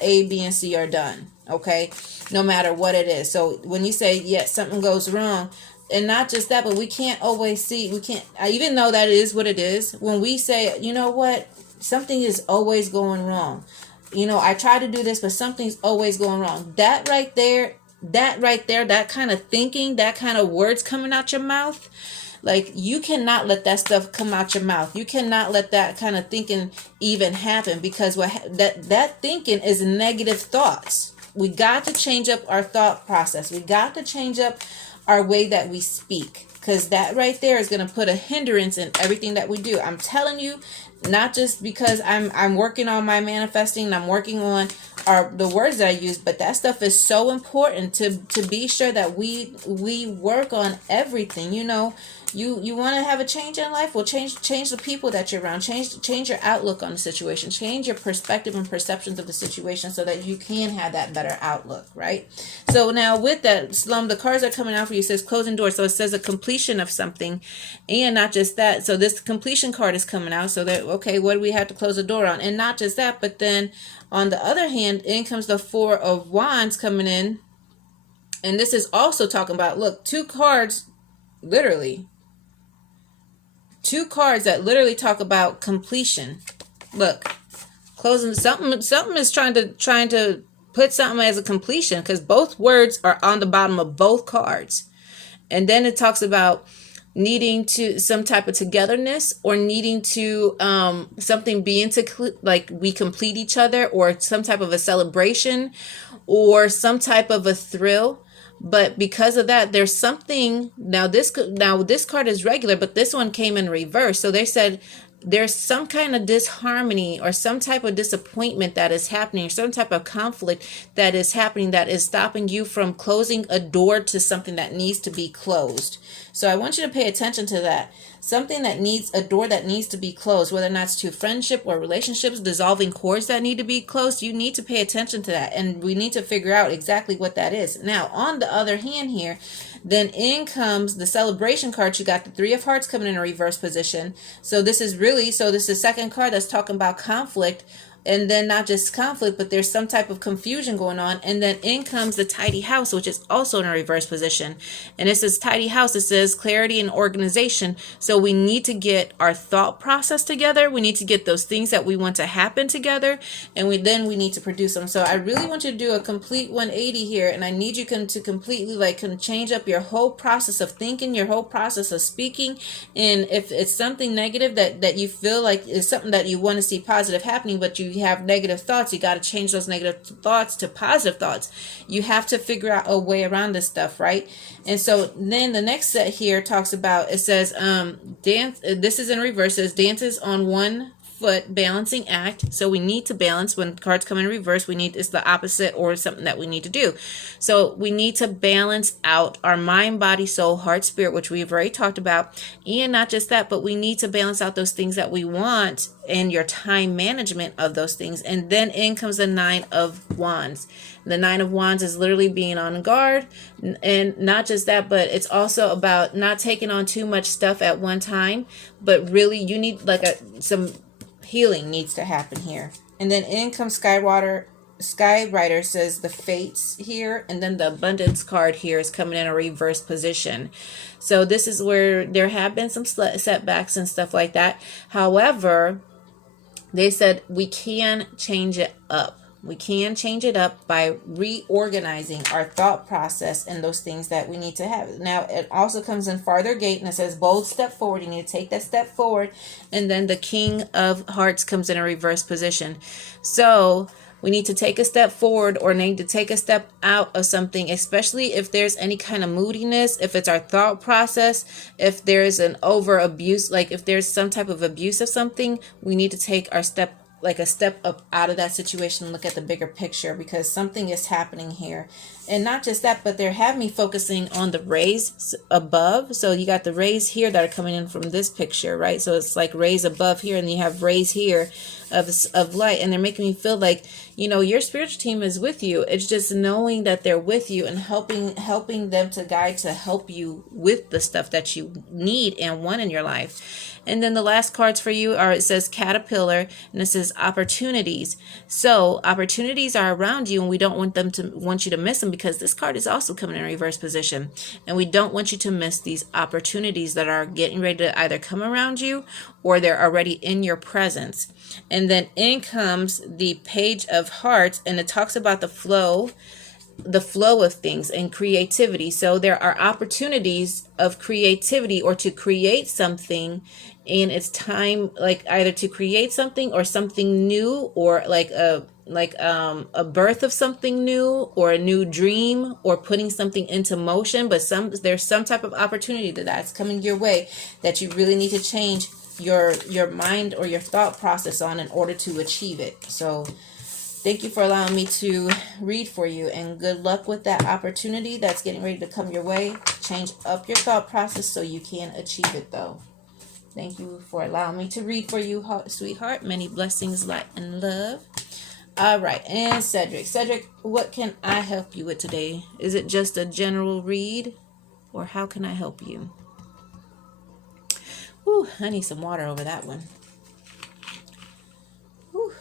A, B, and C are done, okay? No matter what it is. So when you say, yes, something goes wrong, and not just that, but we can't always see, even though that is what it is, when we say, you know what, something is always going wrong. I try to do this, but something's always going wrong. That right there, that kind of thinking, that kind of words coming out your mouth, like, you cannot let that stuff come out your mouth. You cannot let that kind of thinking even happen, because that thinking is negative thoughts. We got to change up our thought process. We got to change up our way that we speak, because that right there is going to put a hindrance in everything that we do. I'm telling you, not just because I'm working on my manifesting and I'm working on the words that I use, but that stuff is so important to be sure that we work on everything. You want to have a change in life? Well, change the people that you're around. Change your outlook on the situation. Change your perspective and perceptions of the situation so that you can have that better outlook, right? So now with that, Slum, the cards are coming out for you. It says closing doors. So it says a completion of something, and not just that. So this completion card is coming out. So that, okay, what do we have to close the door on? And not just that, but then on the other hand, in comes the Four of Wands coming in. And this is also talking about, look, 2 cards, literally. 2 cards that literally talk about completion. Look, closing something is trying to put something as a completion, because both words are on the bottom of both cards. And then it talks about needing to some type of togetherness, or needing to something being to like we complete each other, or some type of a celebration, or some type of a thrill. But because of that, there's something now. This card is regular, but this one came in reverse. So they said there's some kind of disharmony or some type of disappointment that is happening, or some type of conflict that is happening, that is stopping you from closing a door to something that needs to be closed. So I want you to pay attention to that. Something that needs a door that needs to be closed, whether or not it's to friendship or relationships, dissolving cords that need to be closed. You need to pay attention to that, and we need to figure out exactly what that is. Now, on the other hand here, then in comes the celebration card. You got the Three of Hearts coming in a reverse position. So this is the second card that's talking about conflict. And then not just conflict, but there's some type of confusion going on. And then in comes the tidy house, which is also in a reverse position. And it says tidy house. It says clarity and organization. So we need to get our thought process together. We need to get those things that we want to happen together. And we need to produce them. So I really want you to do a complete 180 here. And I need you to completely change up your whole process of thinking, your whole process of speaking. And if it's something negative that you feel like is something that you want to see positive happening, but you have negative thoughts, you got to change those negative thoughts to positive thoughts. You have to figure out a way around this stuff, right? And so then the next set here talks about, it says dance. This is in reverse. It says dances on one foot, balancing act. So we need to balance. When cards come in reverse, it's the opposite, or something that we need to do. So we need to balance out our mind, body, soul, heart, spirit, which we've already talked about. And not just that, but we need to balance out those things that we want, and your time management of those things. And then in comes the Nine of Wands. The Nine of Wands is literally being on guard. And not just that, but it's also about not taking on too much stuff at one time, but really you need some healing needs to happen here. And then in comes Skywriter says the fates here, and then the abundance card here is coming in a reverse position. So this is where there have been some setbacks and stuff like that. However, they said we can change it up. We can change it up by reorganizing our thought process and those things that we need to have. Now, it also comes in farther gate, and it says bold step forward. You need to take that step forward. And then the King of Hearts comes in a reverse position. So we need to take a step forward, or need to take a step out of something, especially if there's any kind of moodiness, if it's our thought process, if there's an over abuse, if there's some type of abuse of something, we need to take our step a step up out of that situation and look at the bigger picture, because something is happening here. And not just that, but they're having me focusing on the rays above. So you got the rays here that are coming in from this picture, right? So it's like rays above here, and you have rays here of light, and they're making me feel like, your spiritual team is with you. It's just knowing that they're with you and helping them to guide, to help you with the stuff that you need and want in your life. And then the last cards for you it says Caterpillar, and it says opportunities. So opportunities are around you, and we don't want you to miss them, because this card is also coming in reverse position, and we don't want you to miss these opportunities that are getting ready to either come around you, or they're already in your presence. And then in comes the Page of Hearts, and it talks about the flow of things and creativity. So there are opportunities of creativity, or to create something, and it's time either to create something or something new, or a birth of something new, or a new dream, or putting something into motion. But there's some type of opportunity that's coming your way that you really need to change your mind or your thought process on in order to achieve it. So thank you for allowing me to read for you, and good luck with that opportunity that's getting ready to come your way. Change up your thought process so you can achieve it, though. Thank you for allowing me to read for you, sweetheart. Many blessings, light, and love. All right, and Cedric, what can I help you with today? Is it just a general read, or how can I help you? Ooh, I need some water over that one. Ooh.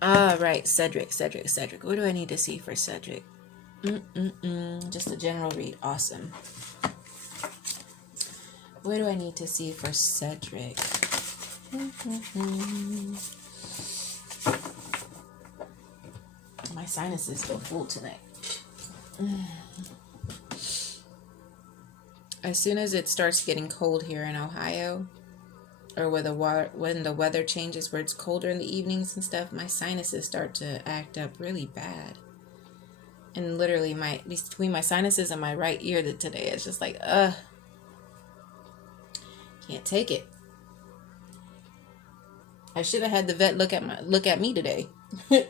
All right, Cedric. What do I need to see for Cedric? Just a general read. Awesome. Where do I need to see for Cedric? My sinuses feel full tonight. As soon as it starts getting cold here in Ohio, or when the weather changes where it's colder in the evenings and stuff, my sinuses start to act up really bad. And literally between my sinuses and my right ear today, it's just like, can't take it. I should have had the vet look at me today. You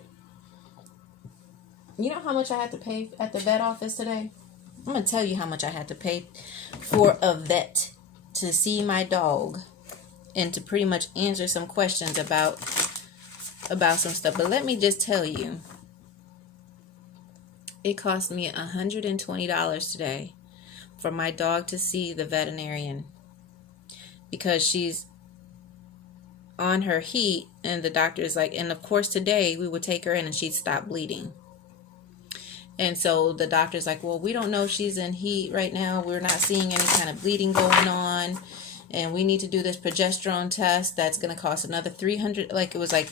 know how much I had to pay at the vet office today? I'm going to tell you how much I had to pay for a vet to see my dog and to pretty much answer some questions about some stuff. But let me just tell you, it cost me $120 today for my dog to see the veterinarian because she's on her heat, and the doctor is like, and of course today we would take her in and she'd stop bleeding. And so the doctor's like, well, we don't know if she's in heat right now. We're not seeing any kind of bleeding going on. And we need to do this progesterone test. That's going to cost another $300. Like it was like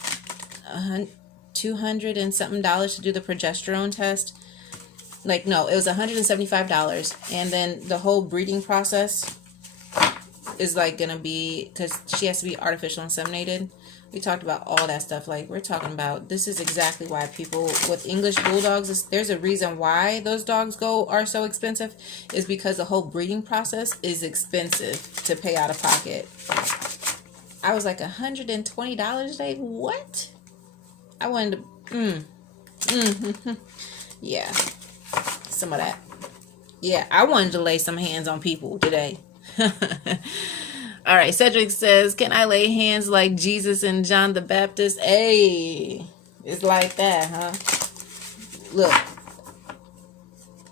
$200 and something to do the progesterone test. Like, no, it was $175. And then the whole breeding process is like going to be, because she has to be artificial inseminated. We talked about all that stuff. Like, we're talking about, this is exactly why people with English bulldogs, there's a reason why those dogs are so expensive, is because the whole breeding process is expensive to pay out of pocket. I was like, $120 a day? What? I wanted to, yeah, some of that. Yeah, I wanted to lay some hands on people today. All right, Cedric says, can I lay hands like Jesus and John the Baptist? Hey, it's like that, huh? Look,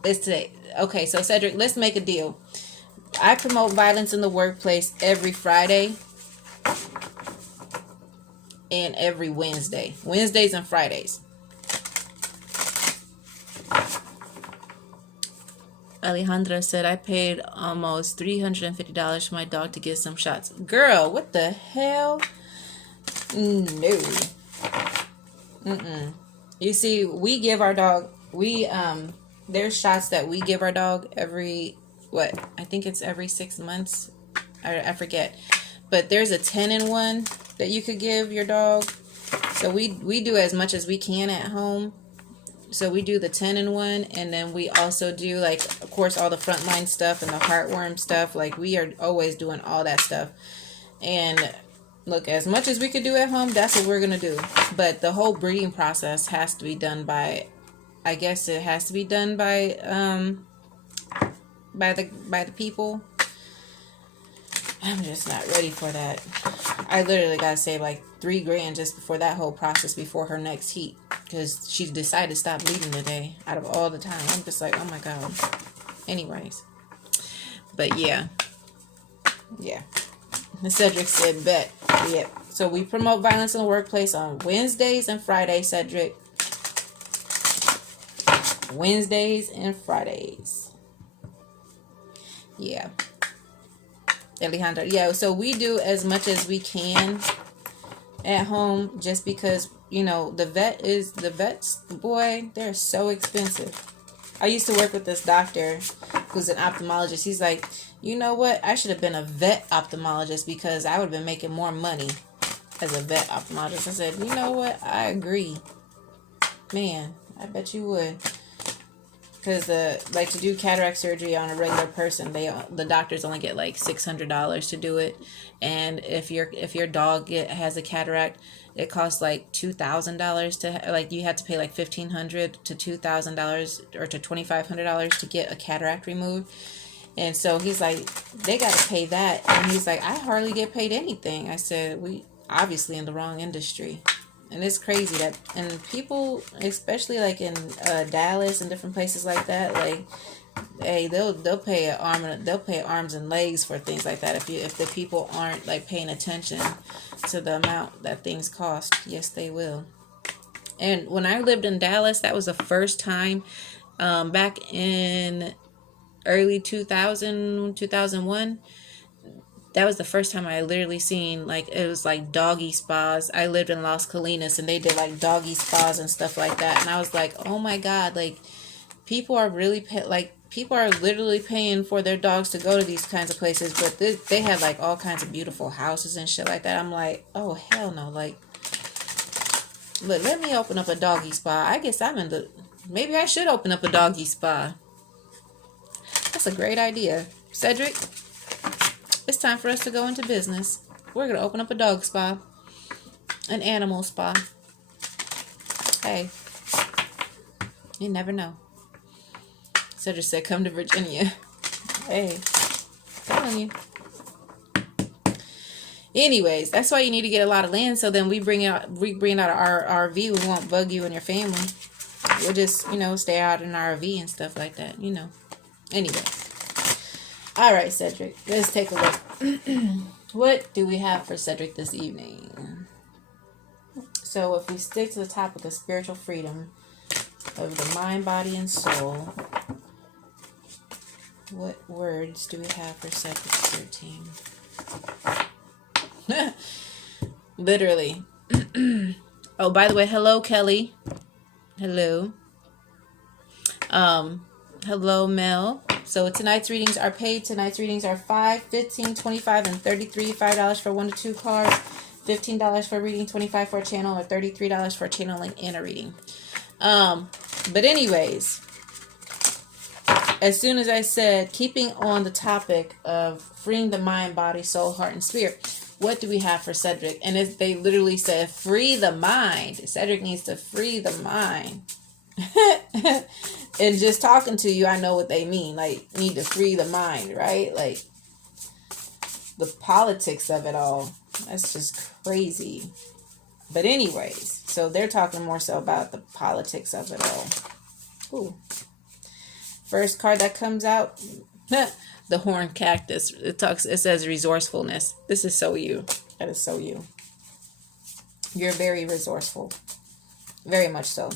it's today. Okay, so Cedric, let's make a deal. I promote violence in the workplace every Friday and every Wednesday. Wednesdays and Fridays. Alejandra said, I paid almost $350 for my dog to get some shots. Girl, what the hell? No. You see, we give our dog, there's shots that we give our dog every, I think it's every 6 months. I forget. But there's a 10-in-1 that you could give your dog. So we do as much as we can at home. So we do the 10-in-1, and then we also do, like, of course, all the frontline stuff and the heartworm stuff. Like, we are always doing all that stuff. And look, as much as we could do at home, that's what we're going to do. But the whole breeding process has to be done by, I guess it has to be done by the people. I'm just not ready for that. I literally got to save like $3,000 just before that whole process, before her next heat, because she decided to stop bleeding today out of all the time. I'm just like, oh my God. Anyways, but yeah. Cedric said, bet. Yep. So we promote violence in the workplace on Wednesdays and Fridays, Cedric. Wednesdays and Fridays. Yeah. Alejandra. Yeah, so we do as much as we can at home, just because, you know, the vets, boy, they're so expensive. I used to work with this doctor who's an ophthalmologist. He's like, you know what? I should have been a vet ophthalmologist because I would have been making more money as a vet ophthalmologist. I said, you know what? I agree. Man, I bet you would. Because like to do cataract surgery on a regular person, the doctors only get like $600 to do it, and if your dog has a cataract, it costs like $2,000 to, like, you have to pay like $1,500 to $2,000 or to $2,500 to get a cataract removed. And so he's like, they got to pay that, and he's like, I hardly get paid anything. I said, we obviously in the wrong industry. And it's crazy that, and people, especially like in Dallas and different places like that, like, hey, they'll pay arms and legs for things like that if the people aren't like paying attention to the amount that things cost. Yes, they will. And when I lived in Dallas, that was the first time, back in early 2001. that was the first time I literally seen, like, it was like doggy spas. I lived in Las Colinas, and they did like doggy spas and stuff like that. And I was like, oh my God, like, people are really people are literally paying for their dogs to go to these kinds of places, but they have like all kinds of beautiful houses and shit like that. I'm like, oh hell no. Like, look, let me open up a doggy spa. I guess maybe I should open up a doggy spa. That's a great idea. Cedric, it's time for us to go into business. We're going to open up a dog spa, an animal spa. Hey, you never know. Cedric said, come to Virginia. Hey, telling you. Anyways, that's why you need to get a lot of land, so then we bring out our RV. We won't bug you and your family. We'll just, stay out in our RV and stuff like that, Anyway. All right, Cedric, let's take a look. What do we have for Cedric this evening? So if we stick to the topic of spiritual freedom of the mind, body, and soul, what words do we have for Cedric 13? Literally. Oh, by the way, hello, Kelly. Hello. Hello, Mel. So tonight's readings are paid. Tonight's readings are $5, $15, $25, and $33. $5 for 1 to 2 cards, $15 for reading, $25 for a channel, or $33 for channeling and a reading. But anyways, as soon as I said, keeping on the topic of freeing the mind, body, soul, heart, and spirit, what do we have for Cedric? And they literally said, free the mind. Cedric needs to free the mind. And just talking to you, I know what they mean. Like, need to free the mind, right? Like, the politics of it all. That's just crazy. But anyways, so they're talking more so about the politics of it all. Ooh. First card that comes out, the horned cactus. It says resourcefulness. This is so you. That is so you. You're very resourceful. Very much so.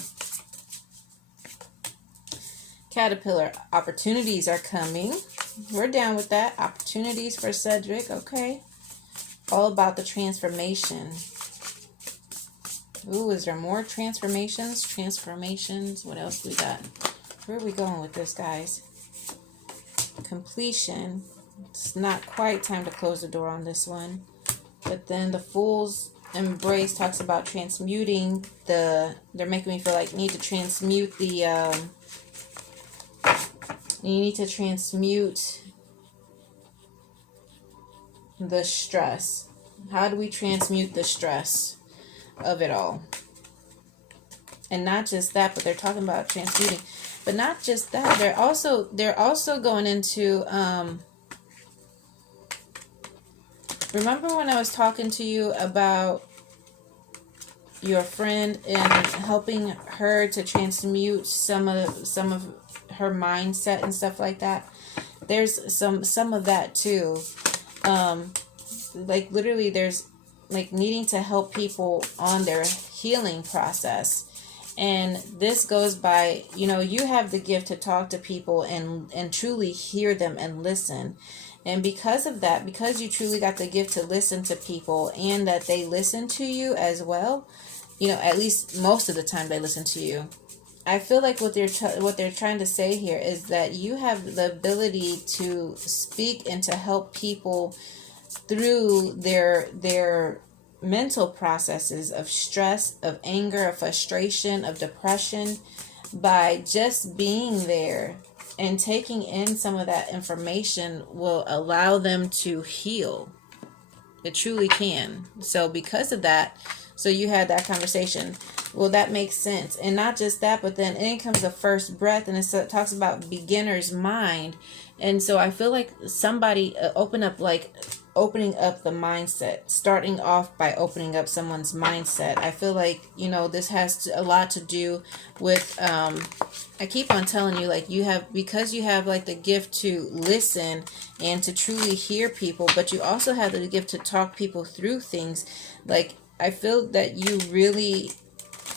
Caterpillar, opportunities are coming. We're down with that. Opportunities for Cedric, okay. All about the transformation. Ooh, is there more transformations? Transformations. What else we got? Where are we going with this, guys? Completion. It's not quite time to close the door on this one. But then the Fool's Embrace talks about transmuting they're making me feel like you need to transmute the stress. How do we transmute the stress of it all? And not just that, but they're talking about transmuting. But not just that, they're also going into remember when I was talking to you about your friend and helping her to transmute some of her mindset and stuff like that? There's some of that too. Like literally there's like needing to help people on their healing process. And this goes by, you have the gift to talk to people and truly hear them and listen. And because of that, because you truly got the gift to listen to people and that they listen to you as well, at least most of the time they listen to you. I feel like what they're trying to say here is that you have the ability to speak and to help people through their mental processes of stress, of anger, of frustration, of depression, by just being there and taking in some of that information will allow them to heal. It truly can. So because of that, so you had that conversation. Well, that makes sense. And not just that, but then in comes the first breath, and it talks about beginner's mind. And so I feel like somebody opening up the mindset, starting off by opening up someone's mindset. I feel like, this has a lot to do with, I keep on telling you, like, because you have like the gift to listen and to truly hear people, but you also have the gift to talk people through things. Like, I feel that you really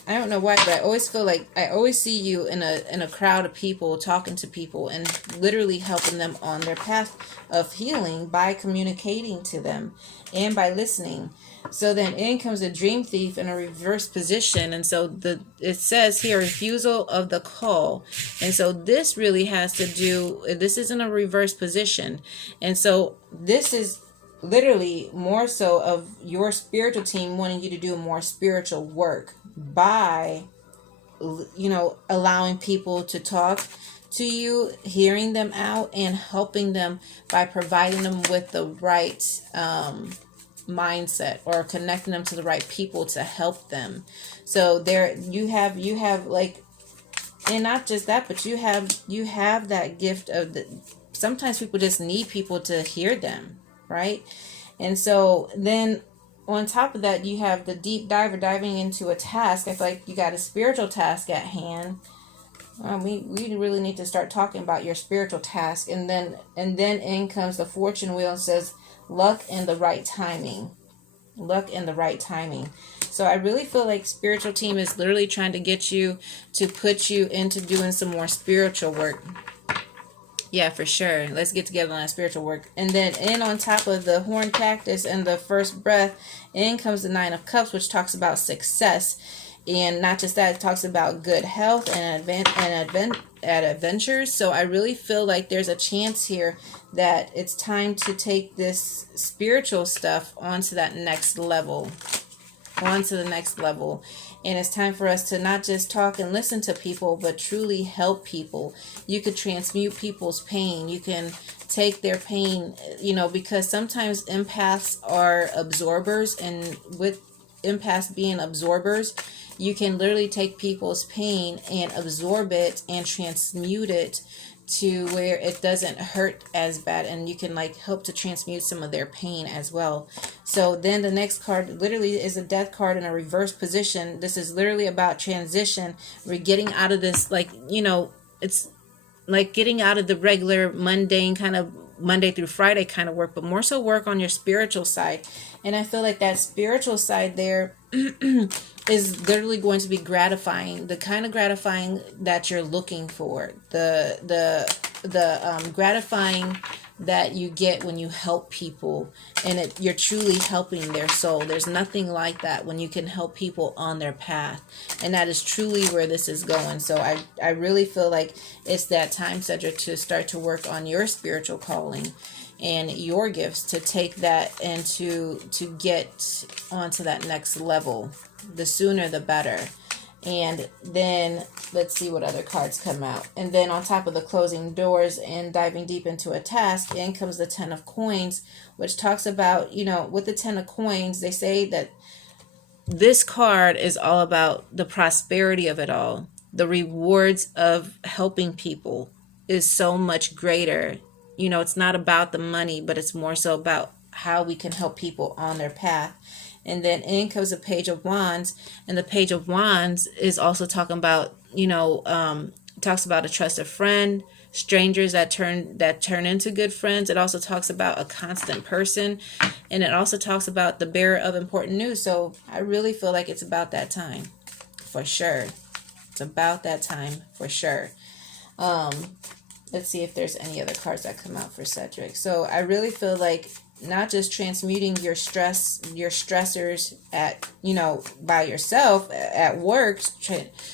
I don't know why, but I always feel like I always see you in a crowd of people, talking to people and literally helping them on their path of healing by communicating to them and by listening. So then in comes a dream thief in a reverse position. And so it says here, refusal of the call. And so this really has to do, this is in a reverse position. And so this is literally more so of your spiritual team wanting you to do more spiritual work by, allowing people to talk to you, hearing them out, and helping them by providing them with the right mindset, or connecting them to the right people to help them. So there you have like, and not just that, but you have that gift of sometimes people just need people to hear them, right? And so then on top of that, you have the deep diver diving into a task. I feel like you got a spiritual task at hand. We really need to start talking about your spiritual task. And then in comes the fortune wheel and says luck and the right timing. Luck and the right timing. So I really feel like spiritual team is literally trying to get you to put you into doing some more spiritual work. Yeah, for sure. Let's get together on that spiritual work. And then in on top of the horned cactus and the first breath, in comes the Nine of Cups, which talks about success. And not just that, it talks about good health and adventures. So I really feel like there's a chance here that it's time to take this spiritual stuff onto that next level. Onto the next level. And it's time for us to not just talk and listen to people, but truly help people. You could transmute people's pain. You can take their pain, because sometimes empaths are absorbers, and with empaths being absorbers, you can literally take people's pain and absorb it and transmute it to where it doesn't hurt as bad, and you can help to transmute some of their pain as well. So then the next card literally is a death card in a reverse position. This is literally about transition. We're getting out of this, it's like getting out of the regular mundane kind of Monday through Friday kind of work, but more so work on your spiritual side. And I feel like that spiritual side there is literally going to be gratifying, the kind of gratifying that you're looking for, the gratifying that you get when you help people, and you're truly helping their soul. There's nothing like that when you can help people on their path, and that is truly where this is going. So I really feel like it's that time, Cedric, to start to work on your spiritual calling and your gifts, to take that and to get onto that next level. The sooner the better. And then let's see what other cards come out. And then on top of the closing doors and diving deep into a task, in comes the Ten of Coins, which talks about, with the Ten of Coins, they say that this card is all about the prosperity of it all. The rewards of helping people is so much greater. It's not about the money, but it's more so about how we can help people on their path. And then in comes the Page of Wands, and the Page of Wands is also talking about, talks about a trusted friend, strangers that turn into good friends. It also talks about a constant person, and it also talks about the bearer of important news. So I really feel like it's about that time, for sure. It's about that time, for sure. Let's see if there's any other cards that come out for Cedric. So I really feel like not just transmuting your stressors at, by yourself at work,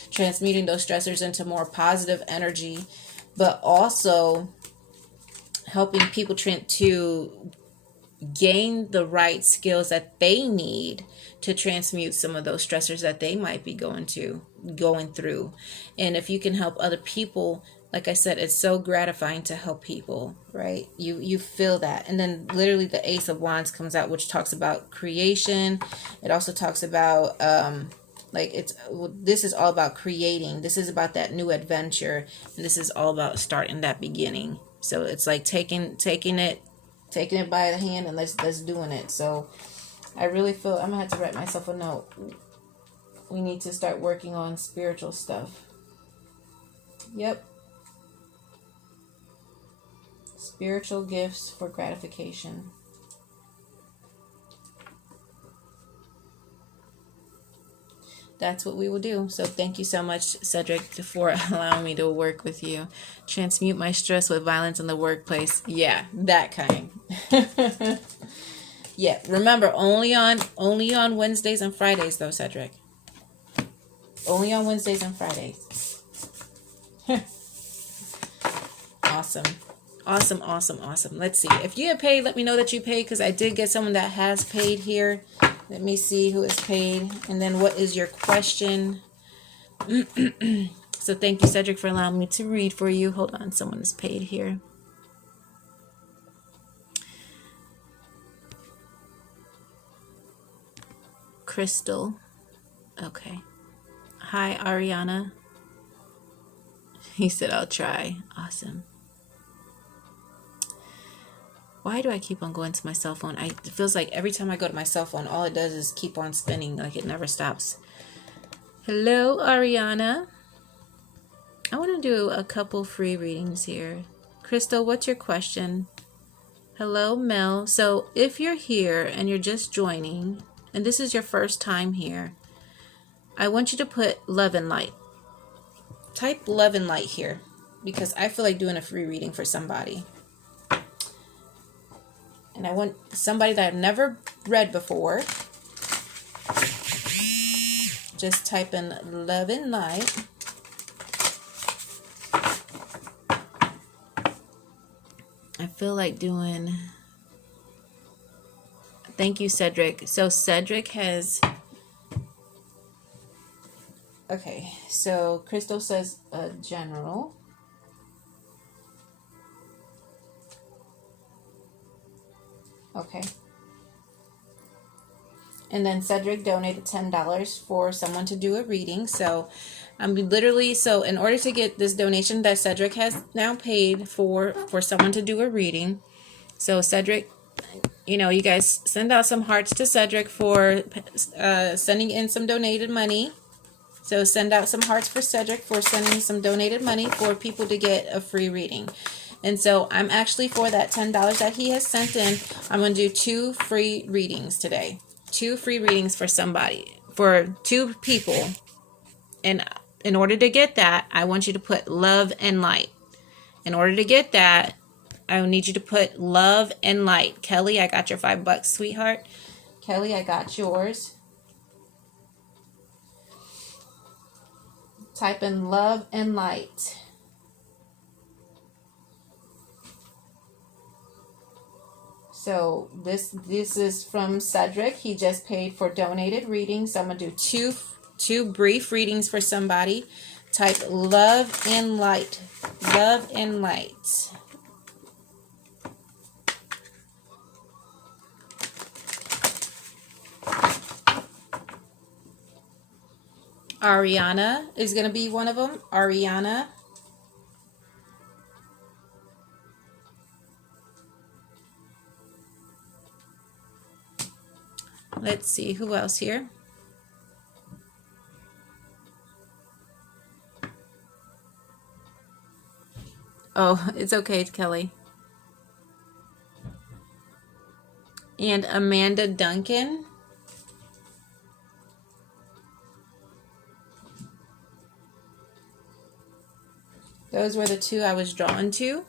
transmuting those stressors into more positive energy, but also helping people to gain the right skills that they need to transmute some of those stressors that they might be going through. And if you can help other people, like I said, it's so gratifying to help people, right? You feel that. And then literally the Ace of Wands comes out, which talks about creation. It also talks about this is all about creating. This is about that new adventure, and this is all about starting that beginning. So it's like taking it by the hand and let's doing it. So I really feel I'm gonna have to write myself a note. We need to start working on spiritual stuff. Yep. Spiritual gifts for gratification. that's what we will do. So thank you so much, Cedric, for allowing me to work with you. Transmute my stress with violence in the workplace. Yeah, that kind. Yeah, remember, only on Wednesdays and Fridays though, Cedric. Only on Wednesdays and Fridays. Awesome. Awesome, awesome, awesome. Let's see. If you have paid, let me know that you paid, because I did get someone that has paid here. Let me see who is paid. And then what is your question? So thank you, Cedric, for allowing me to read for you. Hold on. Someone is paid here. Crystal. Okay. Hi, Ariana. He said, I'll try. Awesome. Why do I keep on going to my cell phone? It feels like every time I go to my cell phone, all it does is keep on spinning, like it never stops. Hello, Ariana. I want to do a couple free readings here. Crystal, what's your question? Hello, Mel. So if you're here and you're just joining, and this is your first time here, I want you to put love and light. Type love and light here, because I feel like doing a free reading for somebody. And I want somebody that I've never read before. Just type in love and light. I feel like doing... Thank you, Cedric. So Cedric has... Okay, so Crystal says general. Okay. And then Cedric donated $10 for someone to do a reading. So I'm literally, so in order to get this donation that Cedric has now paid for someone to do a reading. So Cedric, you know, you guys send out some hearts to Cedric for sending in some donated money. So send out some hearts for Cedric for sending some donated money for people to get a free reading. And so I'm actually, for that $10 that he has sent in, I'm going to do 2 free readings today. 2 free readings for somebody, for 2 people. And in order to get that, I want you to put love and light. In order to get that, I need you to put love and light. Kelly, I got your $5, sweetheart. Kelly, I got yours. Type in love and light. So this is from Cedric. He just paid for donated readings. So I'm going to do two brief readings for somebody. Type love and light. Love and light. Ariana is going to be one of them. Ariana. Let's see, who else here? Oh, it's okay, Kelly. And Amanda Duncan. Those were the 2 I was drawn to.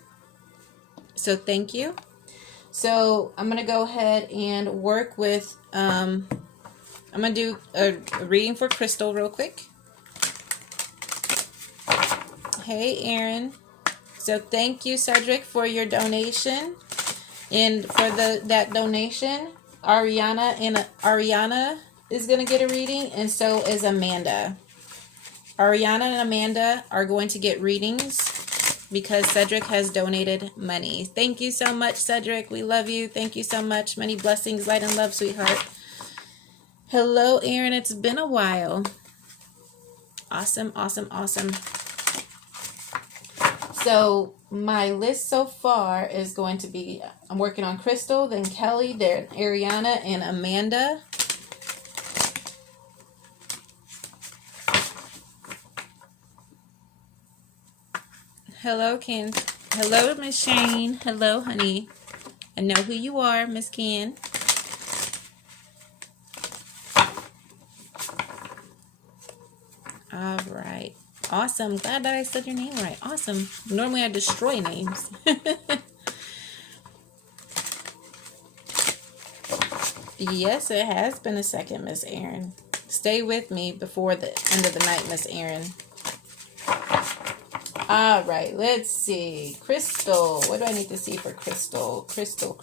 So thank you. So I'm going to go ahead and work with, I'm going to do a reading for Crystal real quick. Hey, Aaron. So thank you, Cedric, for your donation. And for that donation, Ariana is going to get a reading, and so is Amanda. Ariana and Amanda are going to get readings because Cedric has donated money. Thank you so much, Cedric. We love you. Thank you so much. Many blessings, light, and love, sweetheart. Hello, Aaron. It's been a while. Awesome, awesome, awesome. So my list so far is going to be, I'm working on Crystal, then Kelly, then Ariana, and Amanda. Hello, Ken. Hello, Miss Shane. Hello, honey. I know who you are, Miss Ken. All right. Awesome. Glad that I said your name right. Awesome. Normally I destroy names. Yes, it has been a second, Miss Erin. Stay with me before the end of the night, Miss Erin. All right, let's see. Crystal. What do I need to see for Crystal? Crystal.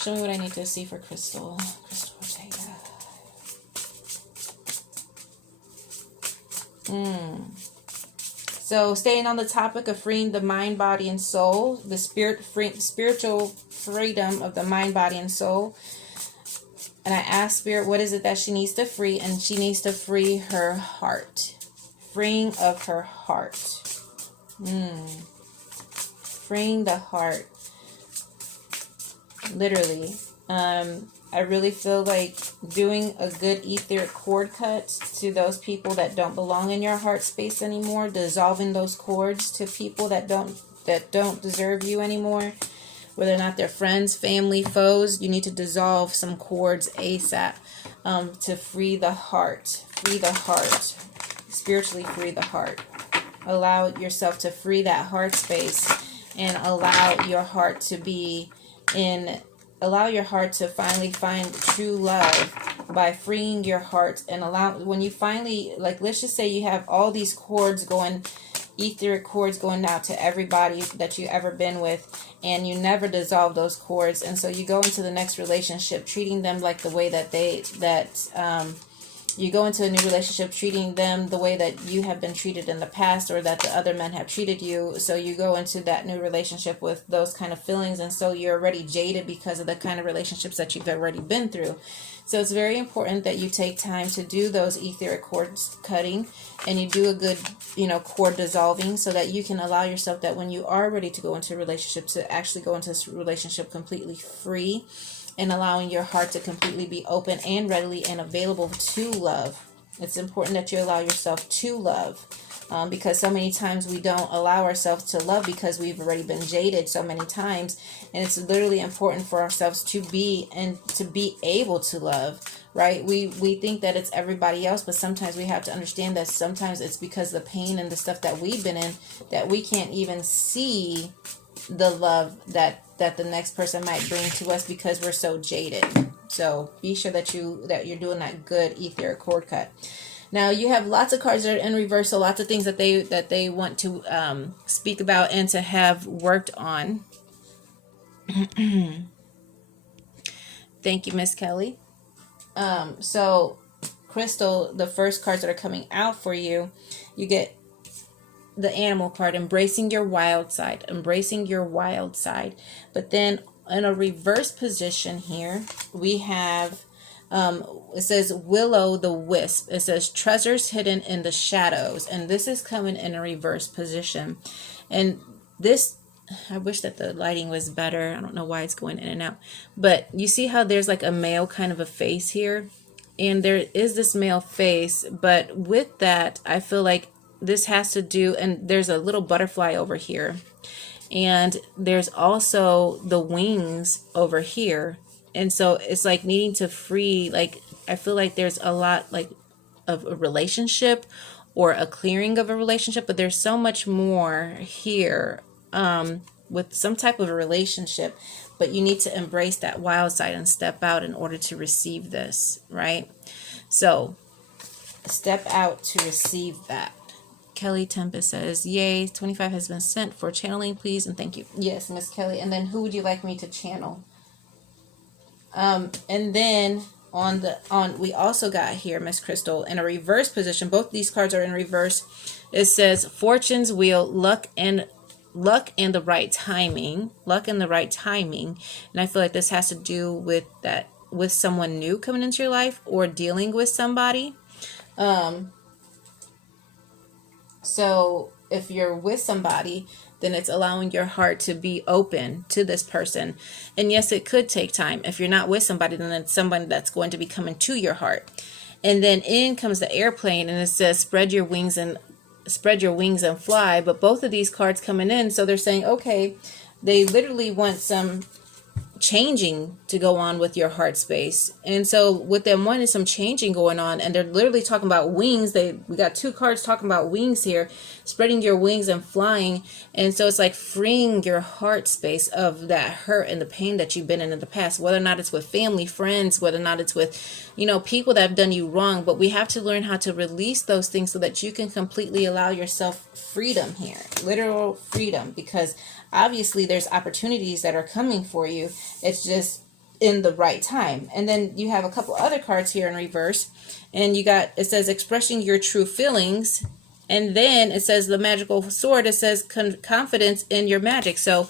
Show me what I need to see for Crystal. Crystal Ortega. So staying on the topic of freeing the mind, body, and soul, the spiritual freedom of the mind, body, and soul. And I asked Spirit, what is it that she needs to free? And she needs to free her heart. Freeing of her heart. Freeing the heart. Literally. I really feel like doing a good etheric cord cut to those people that don't belong in your heart space anymore, dissolving those cords to people that don't deserve you anymore, whether or not they're friends, family, foes. You need to dissolve some cords ASAP to free the heart. Free the heart. Spiritually free the heart. Allow yourself to free that heart space and allow your heart to be in. Allow your heart to finally find true love by freeing your heart, and when you finally, like, let's just say you have all these cords going, etheric cords going out to everybody that you ever been with, and you never dissolve those cords, and so you go into the next relationship treating them like the way you go into a new relationship treating them the way that you have been treated in the past, or that the other men have treated you. So you go into that new relationship with those kind of feelings, and so you're already jaded because of the kind of relationships that you've already been through. So it's very important that you take time to do those etheric cord cutting, and you do a good, cord dissolving, so that you can allow yourself that when you are ready to go into a relationship, to actually go into this relationship completely free, and allowing your heart to completely be open and readily and available to love. It's important that you allow yourself to love, because so many times we don't allow ourselves to love because we've already been jaded so many times. And it's literally important for ourselves to be able to love, right? We think that it's everybody else, but sometimes we have to understand that sometimes it's because the pain and the stuff that we've been in that we can't even see the love that the next person might bring to us because we're so jaded. So be sure that you're doing that good etheric cord cut. Now you have lots of cards that are in reverse, so lots of things that they want to speak about and to have worked on. Thank you, Miss Kelly. So Crystal, the first cards that are coming out for you, you get the animal card, embracing your wild side. But then in a reverse position here, we have it says Willow the Wisp. It says treasures hidden in the shadows, and this is coming in a reverse position. And this, I wish that the lighting was better. I don't know why it's going in and out, but you see how there's like a male kind of a face here, and there is this male face, but with that I feel like this has to do, and there's a little butterfly over here, and there's also the wings over here, and so it's like needing to free, like I feel like there's a lot like of a relationship or a clearing of a relationship, but there's so much more here with some type of a relationship, but you need to embrace that wild side and step out in order to receive this, right? So step out to receive that. Kelly Tempest says, yay, 25 has been sent for channeling, please, and thank you. Yes, Miss Kelly. And then who would you like me to channel? And then we also got here, Miss Crystal, in a reverse position. Both these cards are in reverse. It says fortune's wheel, luck and the right timing. And I feel like this has to do with that, with someone new coming into your life or dealing with somebody. So if you're with somebody, then it's allowing your heart to be open to this person. And yes, it could take time. If you're not with somebody, then it's somebody that's going to be coming to your heart. And then in comes the airplane, and it says spread your wings and fly. But both of these cards coming in, so they're saying, okay, they literally want some changing to go on with your heart space. And so with them wanting some changing going on, and they're literally talking about wings, we got 2 cards talking about wings here, spreading your wings and flying. And so it's like freeing your heart space of that hurt and the pain that you've been in the past, whether or not it's with family, friends, whether or not it's with, you know, people that have done you wrong. But we have to learn how to release those things so that you can completely allow yourself freedom here, literal freedom, because obviously there's opportunities that are coming for you. It's just in the right time. And then you have a couple other cards here in reverse, and it says expressing your true feelings, and then it says the magical sword. It says confidence in your magic. So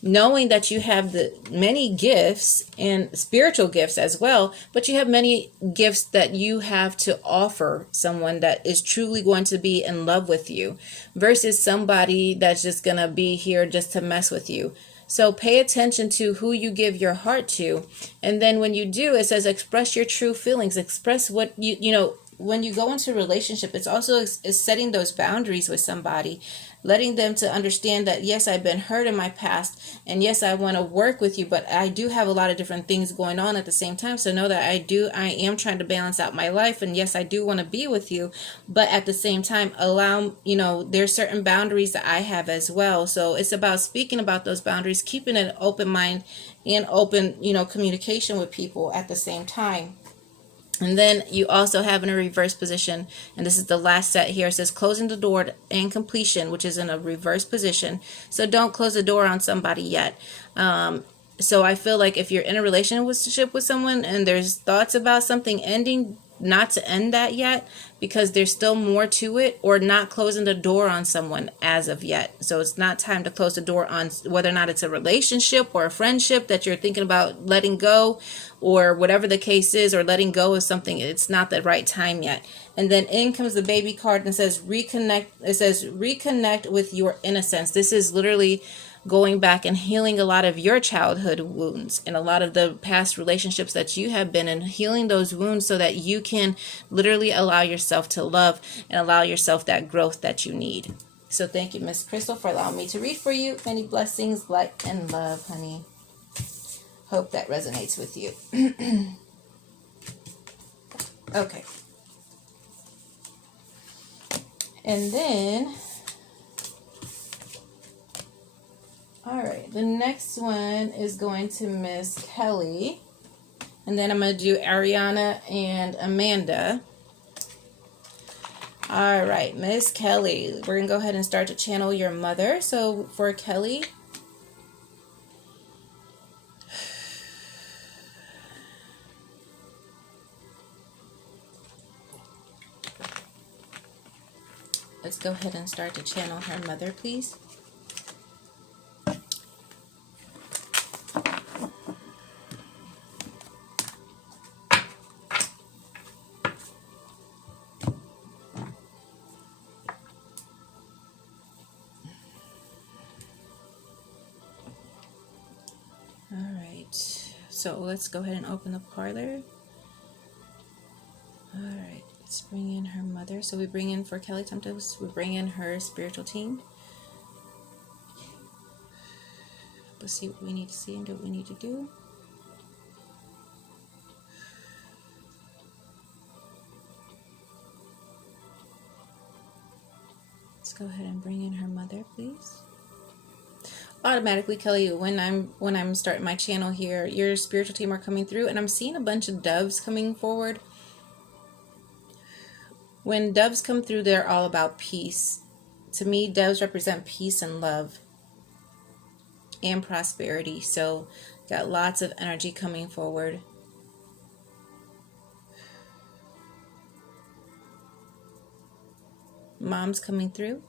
knowing that you have the many gifts and spiritual gifts as well, but you have many gifts that you have to offer someone that is truly going to be in love with you versus somebody that's just going to be here just to mess with you. So pay attention to who you give your heart to. And then when you do, it says express your true feelings, express what you know, when you go into a relationship, it's also is setting those boundaries with somebody, letting them to understand that, yes, I've been hurt in my past, and yes, I want to work with you, but I do have a lot of different things going on at the same time. So know that I am trying to balance out my life, and yes, I do want to be with you, but at the same time, allow, you know, there's certain boundaries that I have as well. So it's about speaking about those boundaries, keeping an open mind and open, you know, communication with people at the same time. And then you also have in a reverse position, and this is the last set here, it says closing the door and completion, which is in a reverse position. So don't close the door on somebody yet. So I feel like if you're in a relationship with someone and there's thoughts about something ending, not to end that yet, because there's still more to it, or not closing the door on someone as of yet. So it's not time to close the door on whether or not it's a relationship or a friendship that you're thinking about letting go, or whatever the case is, or letting go of something. It's not the right time yet. And then in comes the baby card and says reconnect. It says reconnect with your innocence. This is literally going back and healing a lot of your childhood wounds and a lot of the past relationships that you have been in, healing those wounds so that you can literally allow yourself to love and allow yourself that growth that you need. So thank you, Miss Crystal, for allowing me to read for you. Many blessings, light, and love, honey. Hope that resonates with you. Okay. And then, all right, the next one is going to Miss Kelly. And then I'm going to do Ariana and Amanda. All right, Miss Kelly, we're going to go ahead and start to channel your mother. So for Kelly, let's go ahead and start to channel her mother, please. So let's go ahead and open the parlor. All right, let's bring in her mother. So we bring in, for Kelly Temptos, we bring in her spiritual team. Let's see what we need to see and do what we need to do. Let's go ahead and bring in her mother, please. Automatically, Kelly, when I'm starting my channel here, your spiritual team are coming through, and I'm seeing a bunch of doves coming forward. When doves come through, they're all about peace. To me, doves represent peace and love and prosperity. So got lots of energy coming forward. Mom's coming through.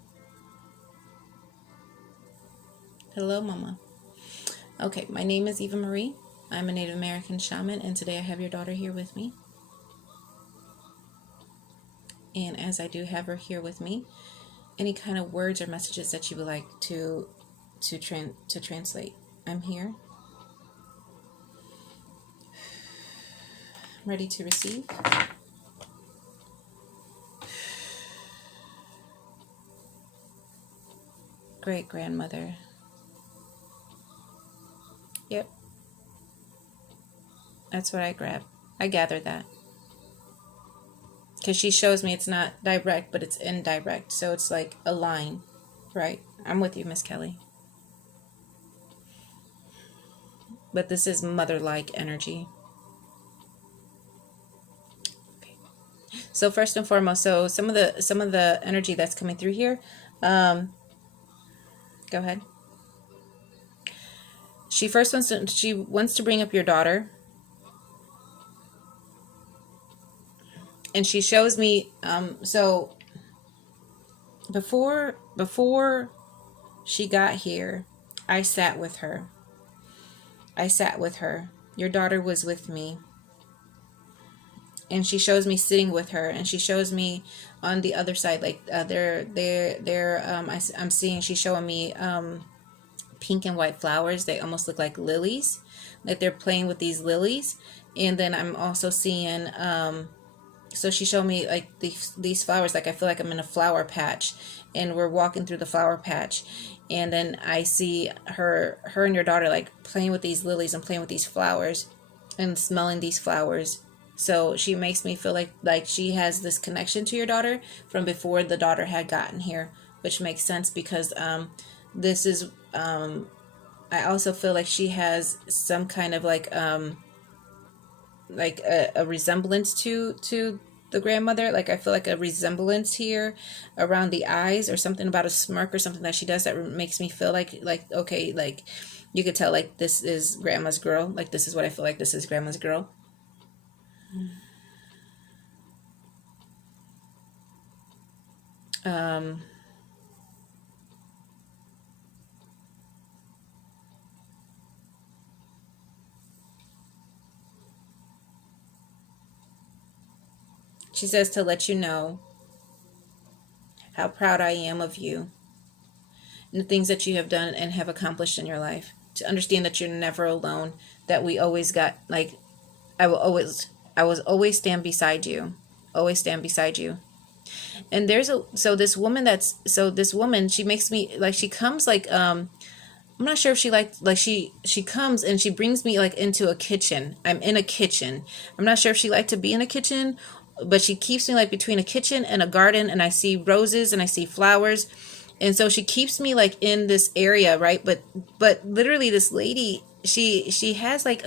Hello, Mama. Okay, my name is Eva Marie. I'm a Native American shaman, and today I have your daughter here with me. And as I do have her here with me, any kind of words or messages that you would like to translate, I'm here. I'm ready to receive. Great grandmother. Yep. That's what I grabbed. I gathered that. Because she shows me it's not direct, but it's indirect. So it's like a line. Right. I'm with you, Miss Kelly. But this is mother-like energy. Okay. So first and foremost, so some of the energy that's coming through here. Go ahead. She wants to bring up your daughter. And she shows me, so before she got here, I sat with her. Your daughter was with me. And she shows me sitting with her, and she shows me on the other side, like I'm seeing, she's showing me pink and white flowers. They almost look like lilies, like they're playing with these lilies. And then I'm also seeing so she showed me like these flowers, like I feel like I'm in a flower patch, and we're walking through the flower patch, and then I see her and your daughter like playing with these lilies and playing with these flowers and smelling these flowers. So she makes me feel like she has this connection to your daughter from before the daughter had gotten here, which makes sense because this is I also feel like she has some kind of like a resemblance to the grandmother. Like I feel like a resemblance here around the eyes, or something about a smirk or something that she does that makes me feel like okay, like you could tell like this is grandma's girl. Like this is what I feel like, this is grandma's girl. She says to let you know how proud I am of you and the things that you have done and have accomplished in your life. To understand that you're never alone, that we always got, like, I will always stand beside you. Always stand beside you. And this woman, she makes me, like, she comes like, I'm not sure if she she comes and she brings me like into a kitchen. I'm in a kitchen. I'm not sure if she liked to be in a kitchen, but she keeps me like between a kitchen and a garden, and I see roses and I see flowers. And so she keeps me like in this area, right? But literally this lady, she has like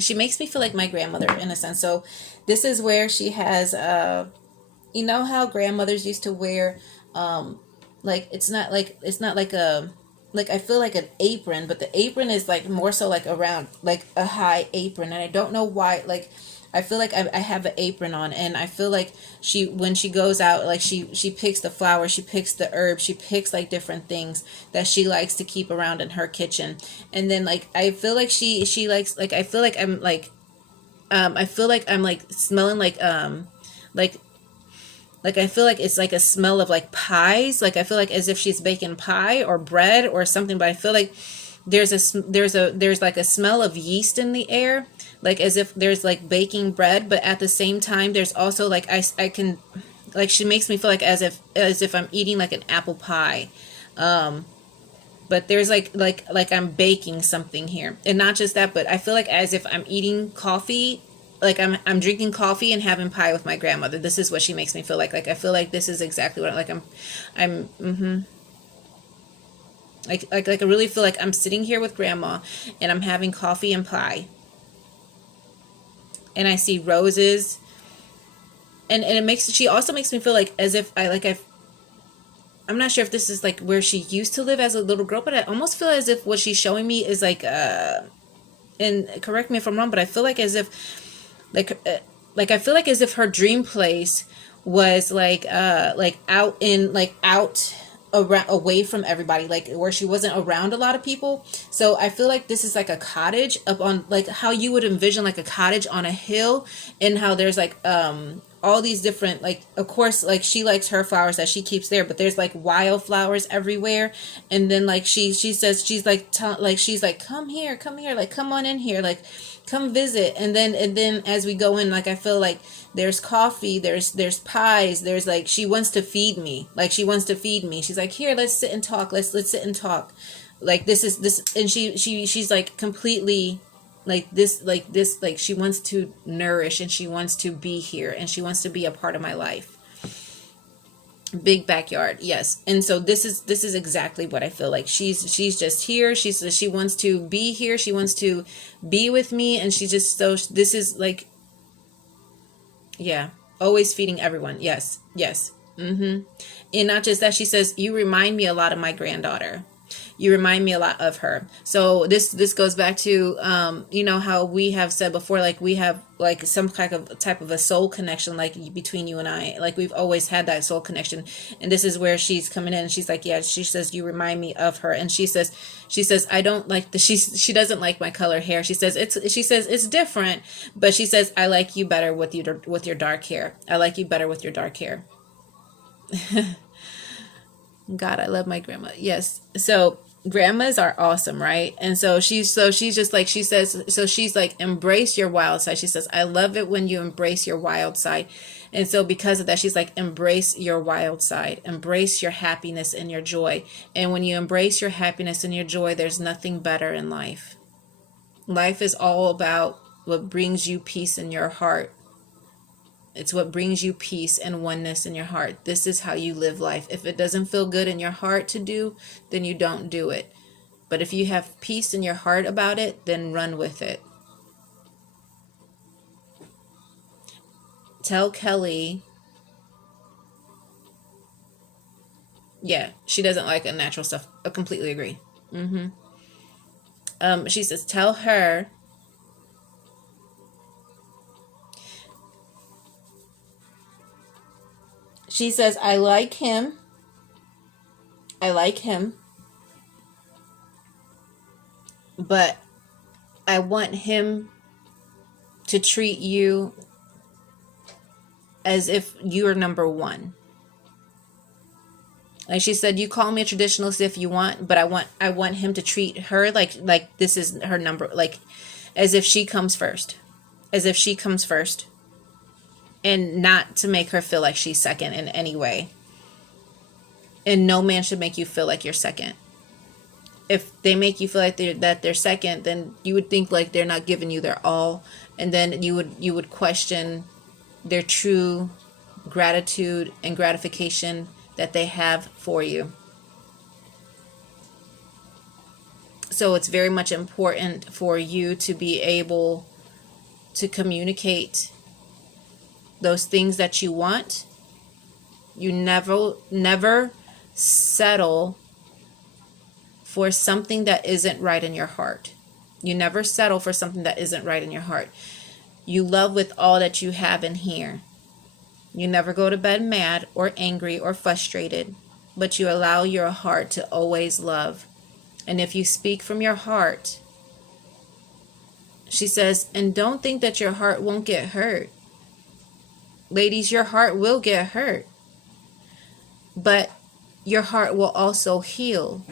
she makes me feel like my grandmother in a sense. So this is where she has you know how grandmothers used to wear like it's not like a, like I feel like an apron, but the apron is like more so like around like a high apron, and I don't know why. Like I feel like I have an apron on, and I feel like when she goes out, like she picks the flowers, she picks the herbs, she picks like different things that she likes to keep around in her kitchen. And then like I feel like she likes, like I feel like I'm like I feel like I'm like smelling like I feel like it's like a smell of like pies. Like I feel like as if she's baking pie or bread or something, but I feel like there's like a smell of yeast in the air, like as if there's like baking bread, but at the same time there's also like I can, like she makes me feel like as if I'm eating like an apple pie. But there's like I'm baking something here, and not just that, but I feel like as if I'm eating coffee, like I'm drinking coffee and having pie with my grandmother. This is what she makes me feel like. Like I feel like this is exactly what I'm like I really feel like I'm sitting here with grandma and I'm having coffee and pie, and I see roses, and she also makes me feel like as if I'm not sure if this is like where she used to live as a little girl, but I almost feel as if what she's showing me is like and correct me if I'm wrong, but I feel like as if like I feel like as if her dream place was like out in like out around, away from everybody, like where she wasn't around a lot of people. So I feel like this is like a cottage up on, like how you would envision like a cottage on a hill, and how there's like all these different, like of course like she likes her flowers that she keeps there, but there's like wildflowers everywhere. And then like she says she's like she's like come here, like come on in here, like come visit. And then as we go in, like I feel like there's coffee, there's pies, there's like she wants to feed me, she's like, here, let's sit and talk, let's sit and talk, like this, and she's like completely like she wants to nourish, and she wants to be here, and she wants to be a part of my life. Big backyard, yes. And so this is exactly what I feel like. She's just here. She wants to be here. She wants to be with me, and she just, so this is like, yeah, always feeding everyone. Yes, yes. And not just that, she says, you remind me a lot of my granddaughter. You remind me a lot of her. So this goes back to you know how we have said before, like we have like some type of a soul connection, like between you and I. Like we've always had that soul connection. And this is where she's coming in, and she's like, yeah, she says, you remind me of her. And she says I don't like the, she doesn't like my color hair. She says it's different, but she says, I like you better with your dark hair. I like you better with your dark hair. God, I love my grandma. Yes. So grandmas are awesome, right? And so she's just like, she says, so she's like, embrace your wild side. She says, I love it when you embrace your wild side. And so because of that, she's like, embrace your wild side, embrace your happiness and your joy. And when you embrace your happiness and your joy, there's nothing better in life. Life is all about what brings you peace in your heart. It's what brings you peace and oneness in your heart. This is how you live life. If it doesn't feel good in your heart to do, then you don't do it. But if you have peace in your heart about it, then run with it. Tell Kelly, yeah, she doesn't like unnatural stuff. I completely agree. She says, tell her she says, I like him, but I want him to treat you as if you're number one. Like she said, you call me a traditionalist if you want, but I want him to treat her like this is her number, like as if she comes first. As if she comes first. And not to make her feel like she's second in any way. And no man should make you feel like you're second. If they make you feel like they're second, then you would think like they're not giving you their all, and then you would question their true gratitude and gratification that they have for you. So it's very much important for you to be able to communicate those things that you want. You never settle for something that isn't right in your heart. You never settle for something that isn't right in your heart. You love with all that you have in here. You never go to bed mad or angry or frustrated, but you allow your heart to always love. And if you speak from your heart, she says, and don't think that your heart won't get hurt. Ladies, your heart will get hurt, but your heart will also heal.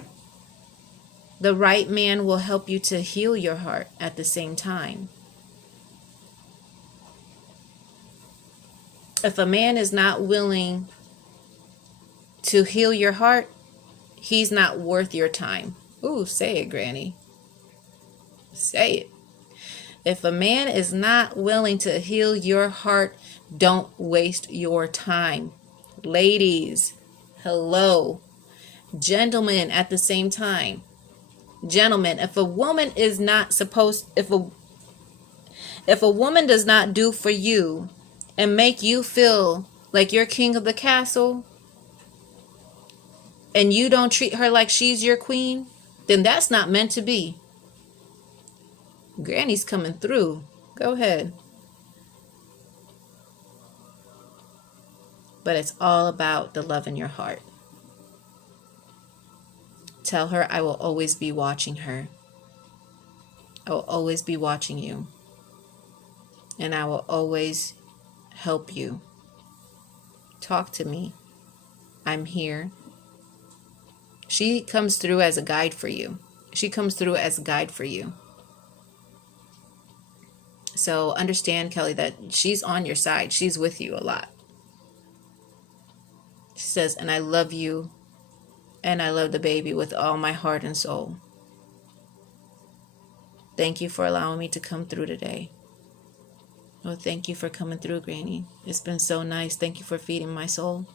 The right man will help you to heal your heart at the same time. If a man is not willing to heal your heart, he's not worth your time. Ooh, say it, Granny. Say it. If a man is not willing to heal your heart, don't waste your time. Ladies, hello. Gentlemen, at the same time. Gentlemen, if a woman is not supposed, if a woman does not do for you and make you feel like you're king of the castle, and you don't treat her like she's your queen, then that's not meant to be. Granny's coming through. Go ahead. But it's all about the love in your heart. Tell her, I will always be watching her. I will always be watching you. And I will always help you. Talk to me. I'm here. She comes through as a guide for you. She comes through as a guide for you. So understand, Kelly, that she's on your side. She's with you a lot. She says, and I love you, and I love the baby with all my heart and soul. Thank you for allowing me to come through today. Well, thank you for coming through, Granny. It's been so nice. Thank you for feeding my soul.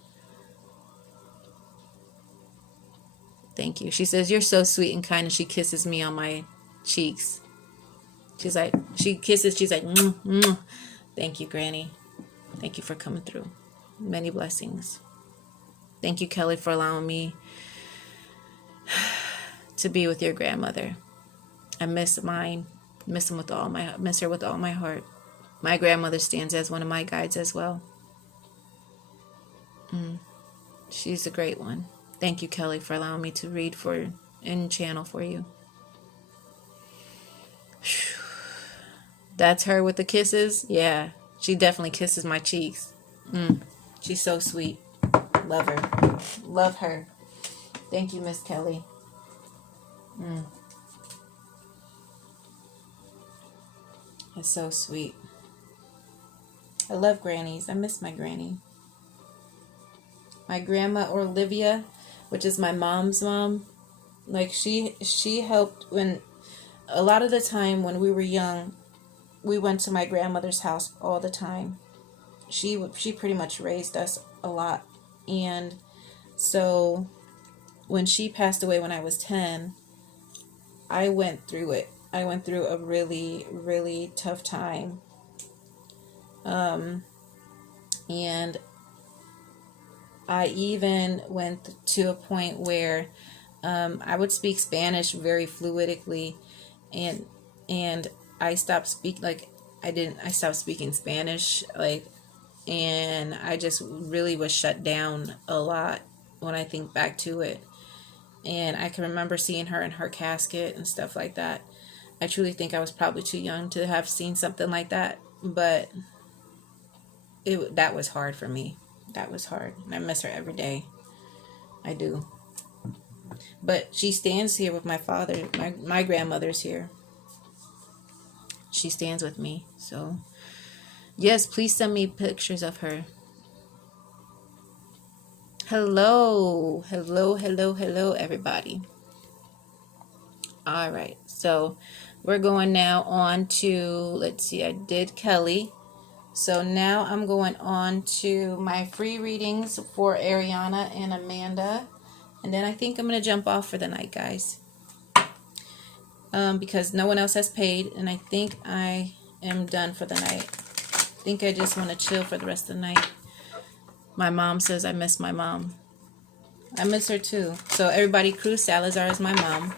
Thank you. She says, you're so sweet and kind, and she kisses me on my cheeks. She's like, she's like, mm, mm. Thank you, Granny. Thank you for coming through. Many blessings. Thank you, Kelly, for allowing me to be with your grandmother. I miss mine. Miss her with all my heart. My grandmother stands as one of my guides as well. She's a great one. Thank you, Kelly, for allowing me to read and channel for you. That's her with the kisses? Yeah, she definitely kisses my cheeks. She's so sweet. Love her. Love her. Thank you, Miss Kelly. It's so sweet. I love grannies. I miss my granny. My grandma Olivia, which is my mom's mom, like she helped when a lot of the time when we were young, we went to my grandmother's house all the time. She pretty much raised us a lot. And so when she passed away when I was 10, I went through it. I went through a really, really tough time. And I even went to a point where I would speak Spanish very fluidly, and I stopped I stopped speaking Spanish, and I just really was shut down a lot when I think back to it. And I can remember seeing her in her casket and stuff like that. I truly think I was probably too young to have seen something like that, but that was hard for me. That was hard. And I miss her every day. I do. But she stands here with my father. My grandmother's here. She stands with me. So, yes, please send me pictures of her. Hello. Hello, hello, hello, everybody. All right. So, we're going now on to, let's see, I did Kelly. So now I'm going on to my free readings for Ariana and Amanda. And then I think I'm going to jump off for the night, guys. Because no one else has paid. And I think I am done for the night. I think I just want to chill for the rest of the night. My mom says I miss my mom. I miss her too. So everybody, Cruz Salazar is my mom.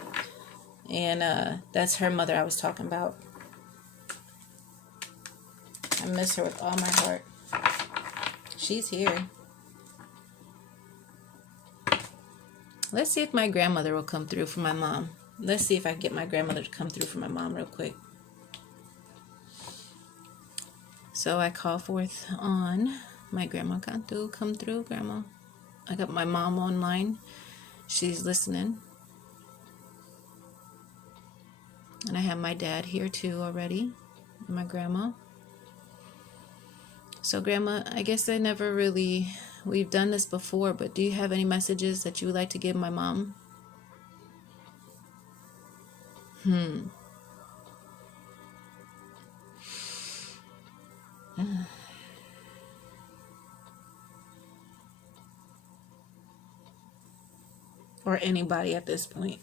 And that's her mother I was talking about. I miss her with all my heart. She's here. Let's see if my grandmother will come through for my mom. Let's see if I can get my grandmother to come through for my mom real quick. So I call forth on my grandma. Come through, grandma. I got my mom online. She's listening. And I have my dad here too already. And my grandma. So grandma, I guess we've done this before, but do you have any messages that you would like to give my mom? Or anybody at this point.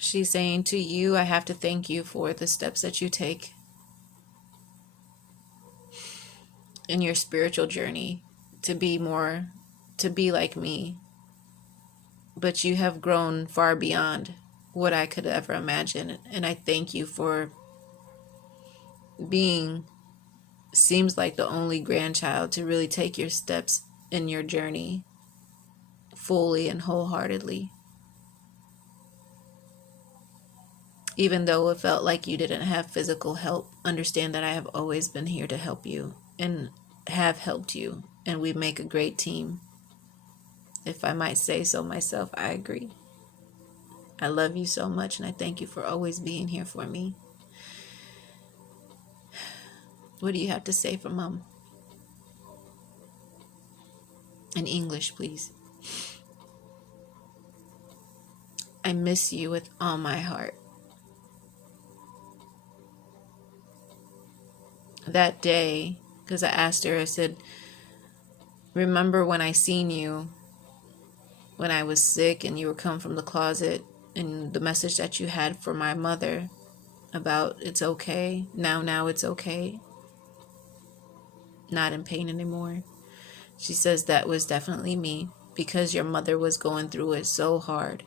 She's saying to you, I have to thank you for the steps that you take in your spiritual journey to be like me. But you have grown far beyond what I could ever imagine. And I thank you for seems like the only grandchild to really take your steps in your journey fully and wholeheartedly. Even though it felt like you didn't have physical help, understand that I have always been here to help you and have helped you. And we make a great team. If I might say so myself, I agree. I love you so much, and I thank you for always being here for me. What do you have to say for Mom? In English, please. I miss you with all my heart. That day, because I asked her, I said, remember when I seen you when I was sick and you were coming from the closet, and the message that you had for my mother about it's okay, now it's okay, not in pain anymore. She says that was definitely me, because your mother was going through it so hard.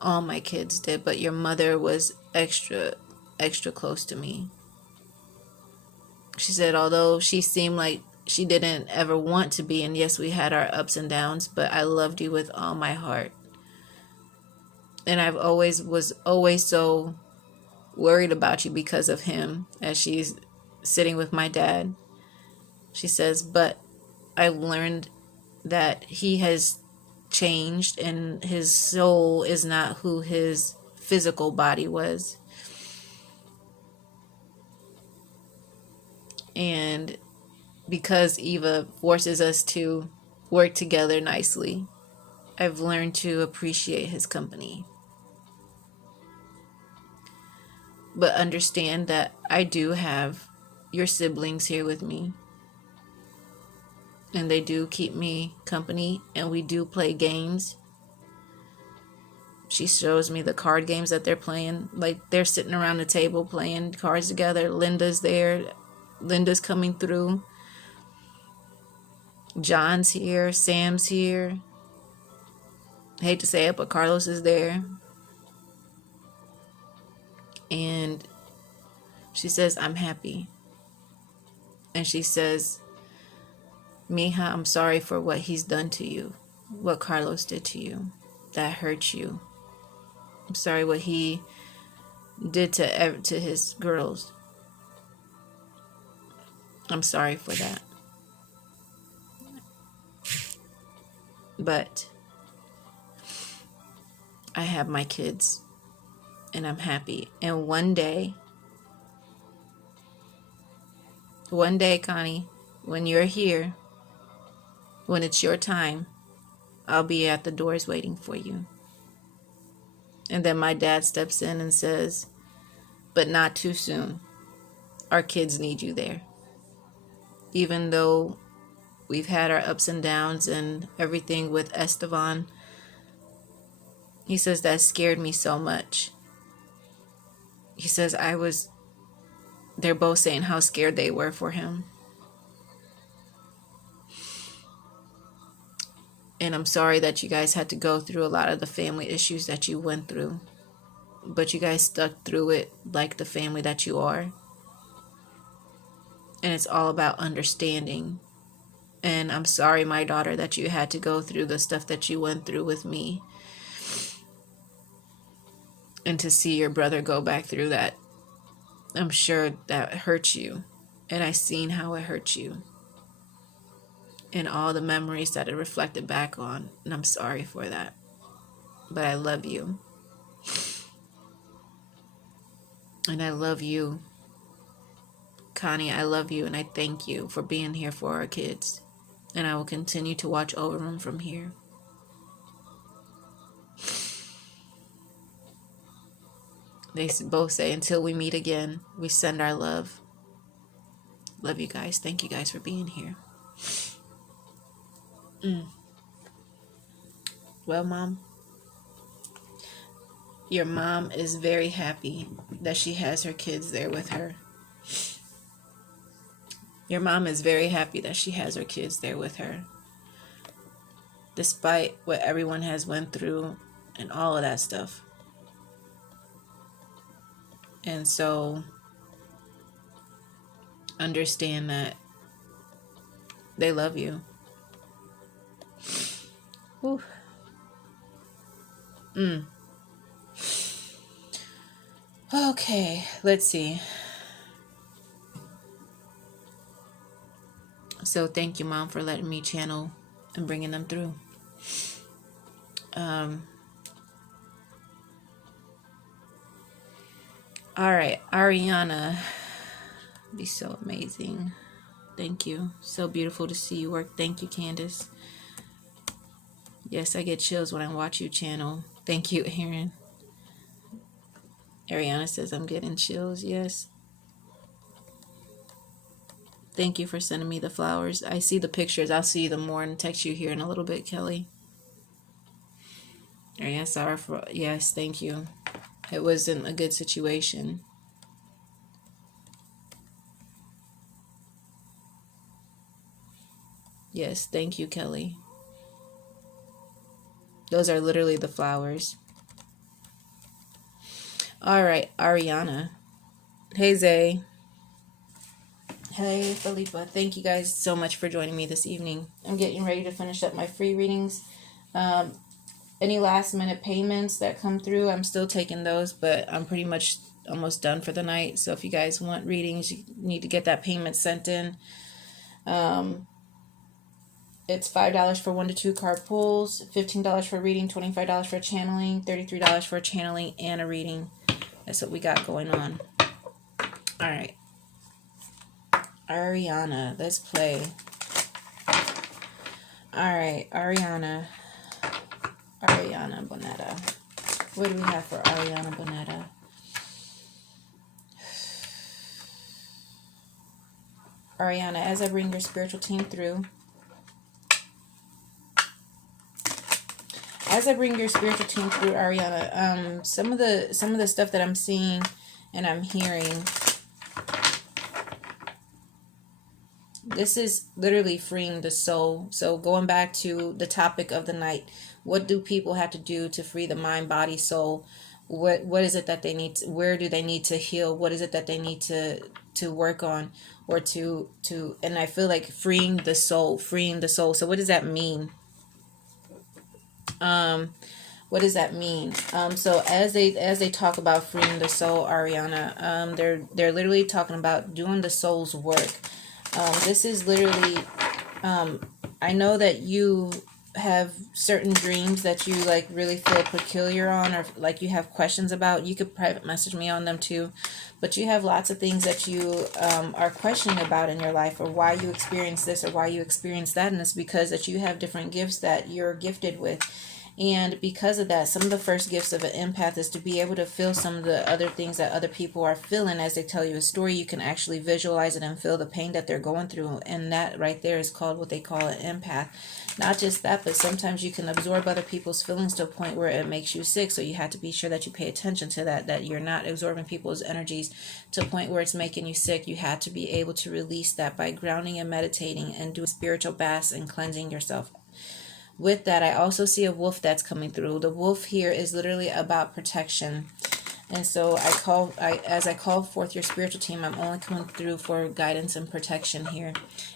All my kids did, but your mother was extra close to me. She said, although she seemed like she didn't ever want to be, and yes, we had our ups and downs, but I loved you with all my heart. And I've was always so worried about you because of him, as she's sitting with my dad. She says, but I learned that he has changed and his soul is not who his physical body was. And because Eva forces us to work together nicely, I've learned to appreciate his company. But understand that I do have your siblings here with me. And they do keep me company, and we do play games. She shows me the card games that they're playing. Like, they're sitting around the table playing cards together. Linda's there. Linda's coming through. John's here. Sam's here. I hate to say it, but Carlos is there. And she says, I'm happy. And she says, Mija, I'm sorry for what he's done to you. What Carlos did to you. That hurt you. I'm sorry what he did to his girls. I'm sorry for that. But I have my kids and I'm happy. And one day, Connie, when you're here, when it's your time, I'll be at the doors waiting for you. And then my dad steps in and says, but not too soon. Our kids need you there. Even though we've had our ups and downs and everything with Esteban, he says that scared me so much. He says they're both saying how scared they were for him. And I'm sorry that you guys had to go through a lot of the family issues that you went through. But you guys stuck through it like the family that you are. And it's all about understanding. And I'm sorry, my daughter, that you had to go through the stuff that you went through with me. And to see your brother go back through that, I'm sure that hurt you. And I seen how it hurt you. And all the memories that it reflected back on. And I'm sorry for that. But I love you. And I love you. Connie, I love you and I thank you for being here for our kids. And I will continue to watch over them from here. They both say, until we meet again, we send our love. Love you guys. Thank you guys for being here. Well, Mom, your mom is very happy that she has her kids there with her. Your mom is very happy that she has her kids there with her. Despite what everyone has went through and all of that stuff. And so, understand that they love you. Whew. Okay, let's see. So thank you, Mom, for letting me channel and bringing them through. All right, Ariana, be so amazing. Thank you. So beautiful to see you work. Thank you, Candace. Yes, I get chills when I watch you channel. Thank you, Aaron. Ariana says I'm getting chills. Yes. Thank you for sending me the flowers. I see the pictures. I'll see them more and text you here in a little bit, Kelly. Ariana, sorry for... Yes, thank you. It wasn't a good situation. Yes, thank you, Kelly. Those are literally the flowers. All right, Ariana. Hey, Zay. Hey, Felipa. Thank you guys so much for joining me this evening. I'm getting ready to finish up my free readings. Any last minute payments that come through, I'm still taking those, but I'm pretty much almost done for the night. So if you guys want readings, you need to get that payment sent in. It's $5 for 1 to 2 card pulls, $15 for reading, $25 for channeling, $33 for channeling and a reading. That's what we got going on. All right. Ariana, let's play. All right, Ariana Bonetta. What do we have for Ariana Bonetta? Ariana, as I bring your spiritual team through, Ariana, some of the stuff that I'm seeing and I'm hearing, this is literally freeing the soul. So going back to the topic of the night, what do people have to do to free the mind, body, soul? What is it that they need? Where do they need to heal? What is it that they need to work on, or to? And I feel like freeing the soul. So what does that mean? What does that mean? So as they talk about freeing the soul, Ariana, they're literally talking about doing the soul's work. This is literally, I know that you have certain dreams that you like really feel peculiar on, or like you have questions about. You could private message me on them too, but you have lots of things that you are questioning about in your life, or why you experience this or why you experience that, and it's because that you have different gifts that you're gifted with. And because of that, some of the first gifts of an empath is to be able to feel some of the other things that other people are feeling as they tell you a story. You can actually visualize it and feel the pain that they're going through. And that right there is called what they call an empath. Not just that, but sometimes you can absorb other people's feelings to a point where it makes you sick. So you have to be sure that you pay attention to that you're not absorbing people's energies to a point where it's making you sick. You have to be able to release that by grounding and meditating and doing spiritual baths and cleansing yourself. With that, I also see a wolf that's coming through. The wolf here is literally about protection. And so as I call forth your spiritual team, I'm only coming through for guidance and protection here,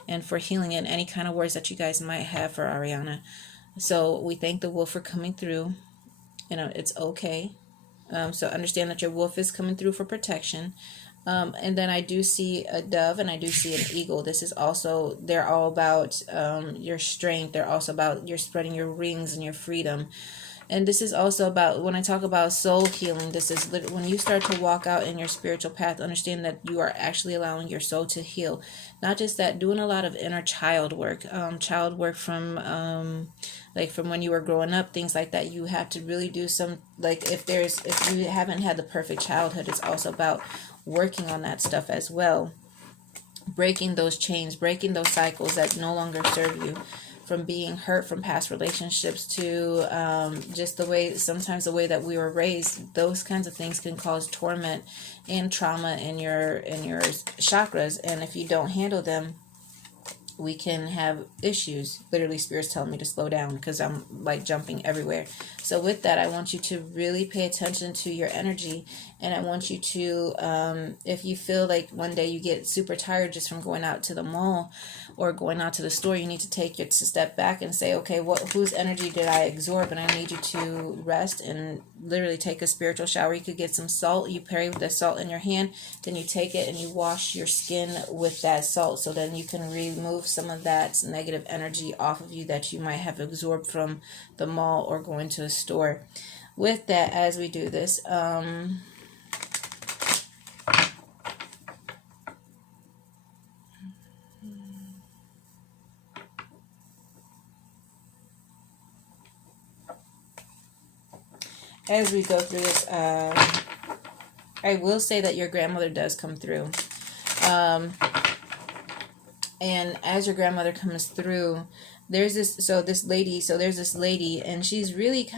and for healing and any kind of words that you guys might have for Ariana. So we thank the wolf for coming through. It's okay. So understand that your wolf is coming through for protection. And then I do see a dove and I do see an eagle. This is also, they're all about your strength. They're also about you're spreading your wings and your freedom. And this is also about, when I talk about soul healing, this is when you start to walk out in your spiritual path, understand that you are actually allowing your soul to heal. Not just that, doing a lot of inner child work from from when you were growing up, things like that. You have to really do some, like if you haven't had the perfect childhood, it's also about working on that stuff as well. Breaking those chains, breaking those cycles that no longer serve you, from being hurt from past relationships to just sometimes the way that we were raised. Those kinds of things can cause torment and trauma in your chakras, and if you don't handle them, we can have issues. Literally, Spirit's telling me to slow down because I'm like jumping everywhere. So with that, I want you to really pay attention to your energy. And I want you to, if you feel like one day you get super tired just from going out to the mall or going out to the store, you need to take your step back and say, okay, whose energy did I absorb? And I need you to rest and literally take a spiritual shower. You could get some salt. You pray with the salt in your hand. Then you take it and you wash your skin with that salt. So then you can remove some of that negative energy off of you that you might have absorbed from the mall or going to a store. With that, as we do this, as we go through this, I will say that your grandmother does come through. And as your grandmother comes through, there's this lady, and she's really sweet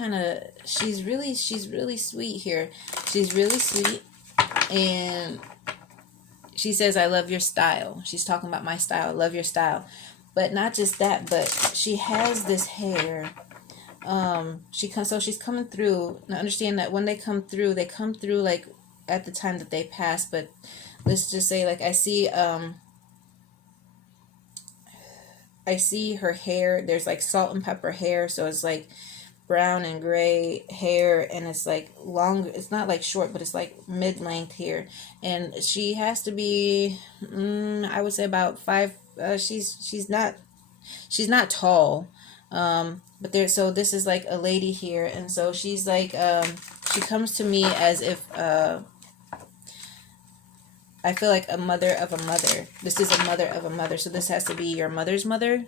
here. She's really sweet, and she says, I love your style. She's talking about my style. I love your style. But not just that, but she has this hair. She's coming through. Now understand that when they come through like at the time that they pass. But let's just say, like, I see her hair. There's like salt and pepper hair, so it's like brown and gray hair, and it's like long. It's not like short, but it's like mid-length hair. And she has to be, I would say about 5. She's not tall. But this is like a lady here, and so she's like, she comes to me as if, I feel like a mother of a mother. This is a mother of a mother, so this has to be your mother's mother,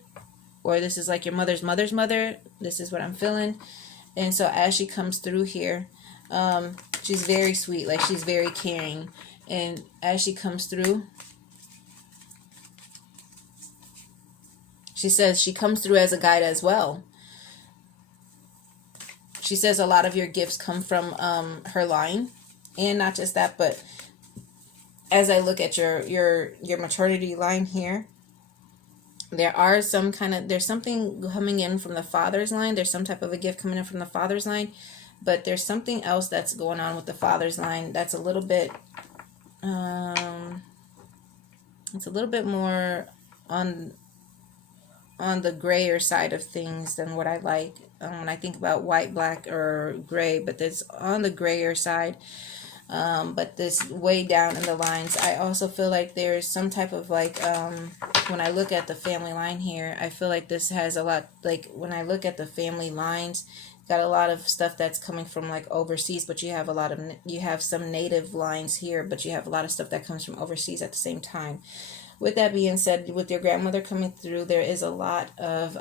or this is like your mother's mother's mother. This is what I'm feeling. And so as she comes through here, she's very sweet, like she's very caring. And as she comes through, she says she comes through as a guide as well. She says a lot of your gifts come from her line. And not just that, but as I look at your maternity line here, there's something coming in from the father's line. There's some type of a gift coming in from the father's line, but there's something else that's going on with the father's line that's a little bit, it's a little bit more on the grayer side of things than what I like when I think about white, black, or gray, but it's on the grayer side. But this way down in the lines, I also feel like there's some type of like, when I look at the family line here, I feel like this has a lot, like when I look at the family lines, got a lot of stuff that's coming from like overseas, but you have some native lines here, but you have a lot of stuff that comes from overseas at the same time. With that being said, with your grandmother coming through, there is a lot of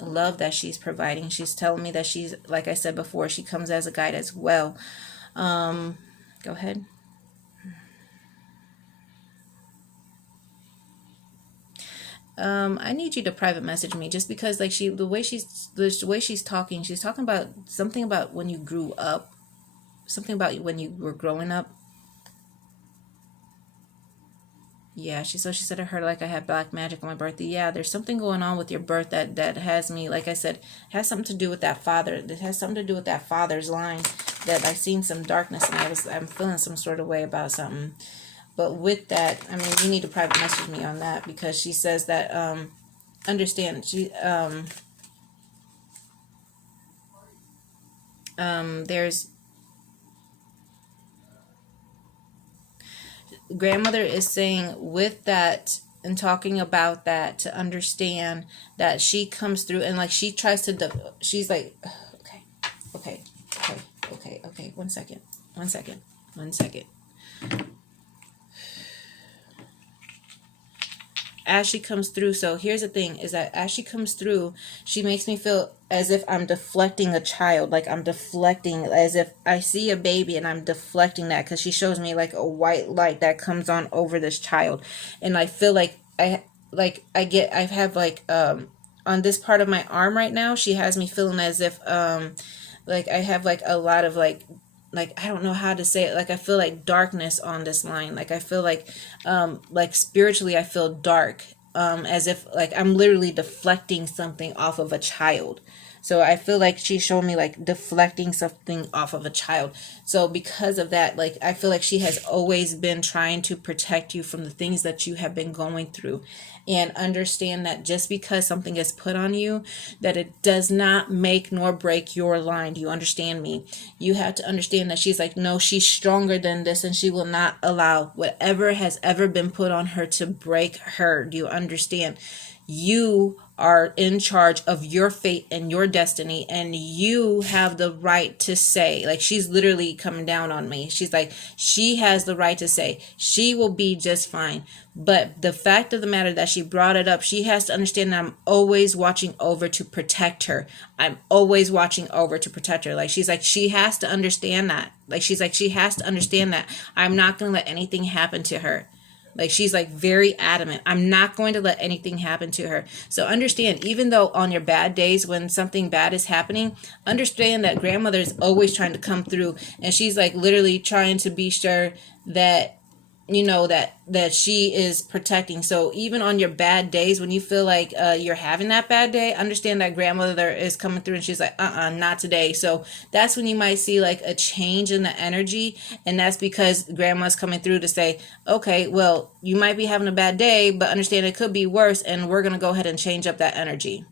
love that she's providing. She's telling me that she's, like I said before, she comes as a guide as well. Go ahead. I need you to private message me, just because like the way she's talking about something about when you grew up, something about when you were growing up. Yeah, she said I heard like I had black magic on my birthday. Yeah, there's something going on with your birth that has me, like I said, has something to do with that father. It has something to do with that father's line, that I seen some darkness, and I'm feeling some sort of way about something. But with that, I mean, you need to private message me on that, because she says that understand, there's grandmother is saying with that and talking about that, to understand that she comes through and like she tries to she's like, okay, 1 second. As she comes through, so here's the thing, is that as she comes through, she makes me feel as if I'm deflecting a child, like I'm deflecting, as if I see a baby and I'm deflecting that, because she shows me like a white light that comes on over this child, and I feel like I have like on this part of my arm right now, she has me feeling as if like I have like a lot of like I don't know how to say it, like I feel like darkness on this line, like I feel like spiritually I feel dark, as if like I'm literally deflecting something off of a child. So I feel like she's showing me like deflecting something off of a child. So because of that, like I feel like she has always been trying to protect you from the things that you have been going through. And understand that just because something is put on you, that it does not make nor break your line. Do you understand me? You have to understand that she's like, no, she's stronger than this, and she will not allow whatever has ever been put on her to break her. Do you understand? You are in charge of your fate and your destiny, and you have the right to say, like, she's literally coming down on me. She's like, she has the right to say she will be just fine. But the fact of the matter that she brought it up, she has to understand that I'm always watching over to protect her. I'm always watching over to protect her. Like, she's like, she has to understand that. Like, she's like, she has to understand that I'm not going to let anything happen to her. Like, she's like very adamant. I'm not going to let anything happen to her. So understand, even though on your bad days when something bad is happening, understand that grandmother is always trying to come through. And she's like literally trying to be sure that, you know, that she is protecting. So even on your bad days, when you feel like you're having that bad day, understand that grandmother is coming through and she's like, not today. So that's when you might see like a change in the energy. And that's because grandma's coming through to say, okay, well, you might be having a bad day, but understand it could be worse. And we're going to go ahead and change up that energy.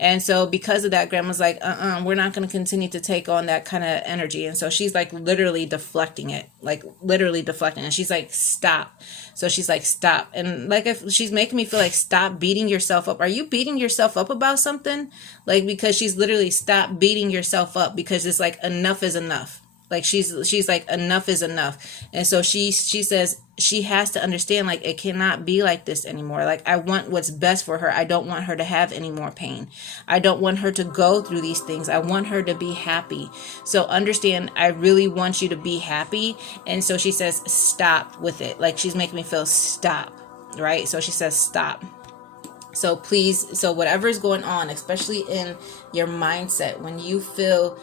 And so because of that, grandma's like, we're not going to continue to take on that kind of energy. And so she's like literally deflecting it, like literally deflecting. And she's like, stop. So she's like, stop. And like, if she's making me feel like, stop beating yourself up. Are you beating yourself up about something? Like, because she's literally, stop beating yourself up, because it's like, enough is enough. Like, she's like, enough is enough. And so she says she has to understand, like, it cannot be like this anymore. Like, I want what's best for her. I don't want her to have any more pain. I don't want her to go through these things. I want her to be happy. So understand, I really want you to be happy. And so she says, stop with it. Like, she's making me feel, stop. Right? So she says, stop. So please, so whatever is going on, especially in your mindset, when you feel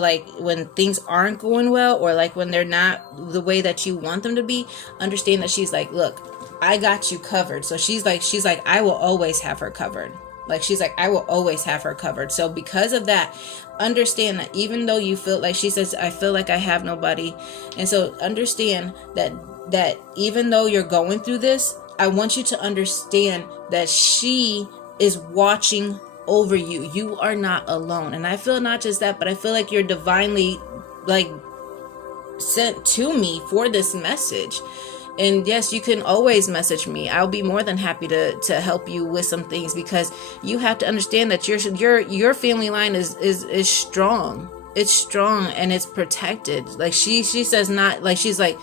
like when things aren't going well, or like when they're not the way that you want them to be, understand that she's like, look, I got you covered. So she's like, I will always have her covered. Like, she's like, I will always have her covered. So because of that, understand that even though you feel like, she says, I feel like I have nobody. And so understand that even though you're going through this, I want you to understand that she is watching over you. You are not alone. And I feel not just that, but I feel like you're divinely like sent to me for this message. And yes, you can always message me. I'll be more than happy to help you with some things, because you have to understand that your family line is strong. It's strong and it's protected. Like she says, not like, she's like,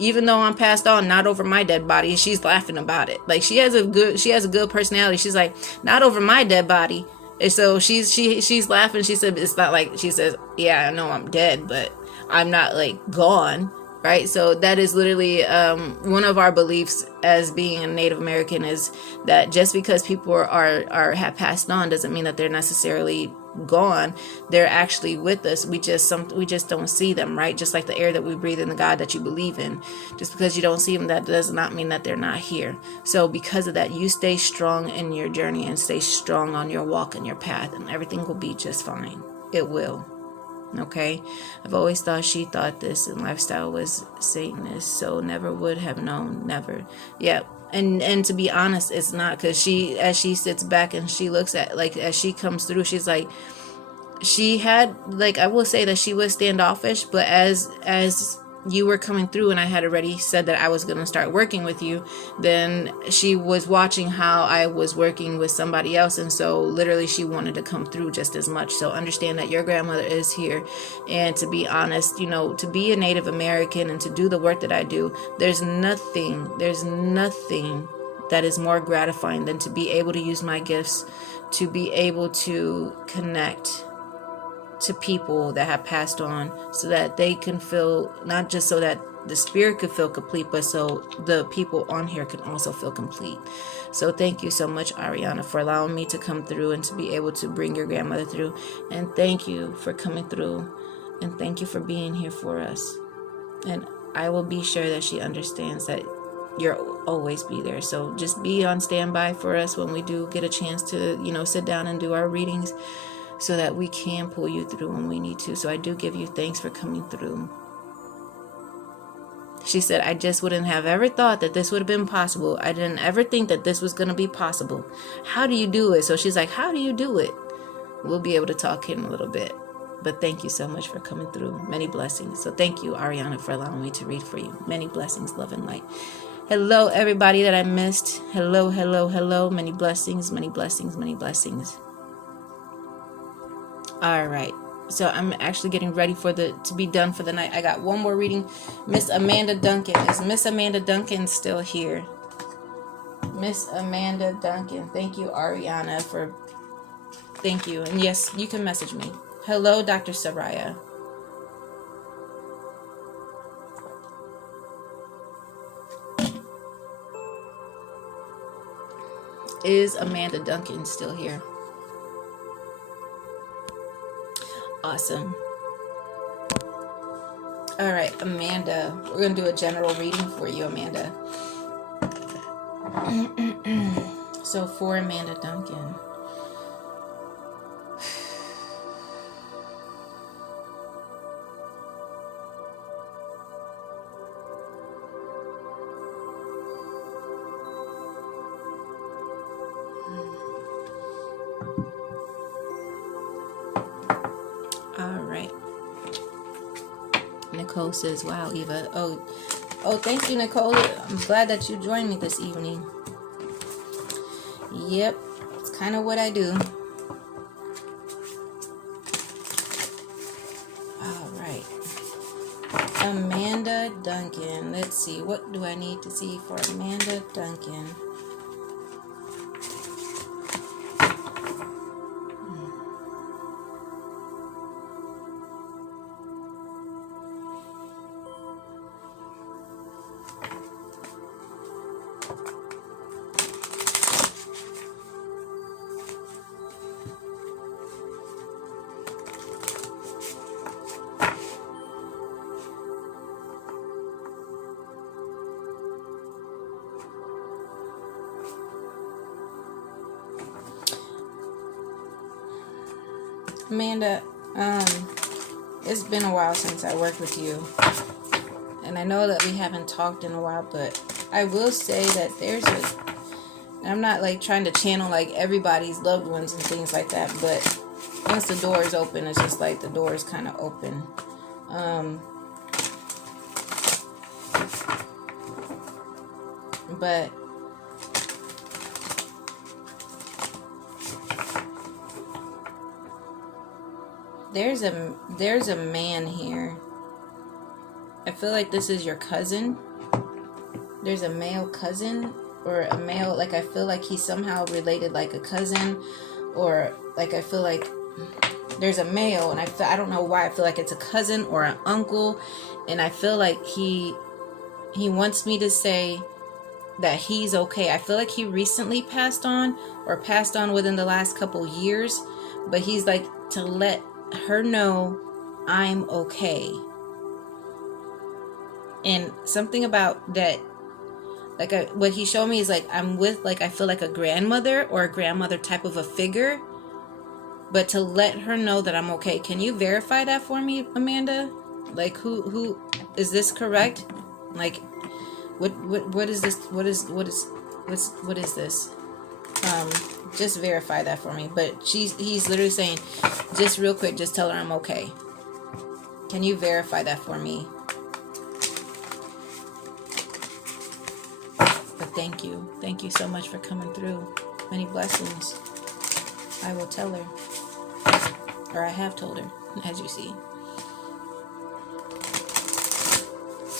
even though I'm passed on, not over my dead body. She's laughing about it. Like, she has a good personality. She's like, not over my dead body. And so she's laughing. She said, it's not like, she says, yeah, I know I'm dead, but I'm not like gone. Right? So that is literally one of our beliefs as being a Native American, is that just because people have passed on doesn't mean that they're necessarily gone. They're actually with us. We just don't see them, right? Just like the air that we breathe and the God that you believe in. Just because you don't see them, that does not mean that they're not here. So because of that, you stay strong in your journey and stay strong on your walk and your path, and everything will be just fine. It will. Okay, I've always thought she thought this and lifestyle was Satanist, so never would have known. Never. Yeah. And to be honest, it's not, because as she sits back and she looks at, like, as she comes through, she's like, she had, like, I will say that she was standoffish, but as you were coming through and I had already said that I was going to start working with you, then she was watching how I was working with somebody else. And so literally she wanted to come through just as much. So understand that your grandmother is here. And to be honest, to be a Native American and to do the work that I do, there's nothing that is more gratifying than to be able to use my gifts to be able to connect to people that have passed on, so that they can feel, not just so that the spirit could feel complete, but so the people on here can also feel complete. So thank you so much, Ariana, for allowing me to come through and to be able to bring your grandmother through. And thank you for coming through, and thank you for being here for us. And I will be sure that she understands that you'll always be there. So just be on standby for us when we do get a chance to, sit down and do our readings, so that we can pull you through when we need to. So I do give you thanks for coming through. She said, I just wouldn't have ever thought that this would have been possible. I didn't ever think that this was going to be possible. How do you do it? So she's like, how do you do it? We'll be able to talk in a little bit. But thank you so much for coming through. Many blessings. So thank you, Ariana, for allowing me to read for you. Many blessings, love and light. Hello, everybody that I missed. Hello, hello, hello. Many blessings, many blessings, many blessings. All right. So I'm actually getting ready to be done for the night. I got one more reading. Miss Amanda Duncan. Is Miss Amanda Duncan still here? Miss Amanda Duncan. Thank you, Ariana, for... Thank you. And yes, you can message me. Hello, Dr. Saraya. Is Amanda Duncan still here? Awesome. All right, Amanda. We're going to do a general reading for you, Amanda. So for Amanda Duncan. All right. Nicole says, wow, Eva. Oh, thank you, Nicole. I'm glad that you joined me this evening. Yep, it's kind of what I do. All right. Amanda Duncan. Let's see. What do I need to see for Amanda Duncan? Amanda, it's been a while since I worked with you, and I know that we haven't talked in a while, but I will say that I'm not like trying to channel like everybody's loved ones and things like that, but once the door is open, it's just like the door is kind of open. But there's a man here. I feel like this is your cousin. There's a male cousin, or a male, like I feel like he's somehow related, like a cousin, or like I feel like there's a male, and I don't know why I feel like it's a cousin or an uncle, and I feel like he wants me to say that he's okay. I feel like he recently passed on, or passed on within the last couple years, but he's like to let her know I'm okay. And something about that, like what he showed me is like I'm with, like I feel like a grandmother or a grandmother type of a figure, but to let her know that I'm okay. Can you verify that for me, Amanda? Like who is this correct? Like what is this? What is this? Just verify that for me. But he's literally saying, just real quick, just tell her I'm okay. Can you verify that for me? But thank you so much for coming through. Many blessings. I will tell her, or I have told her, as you see.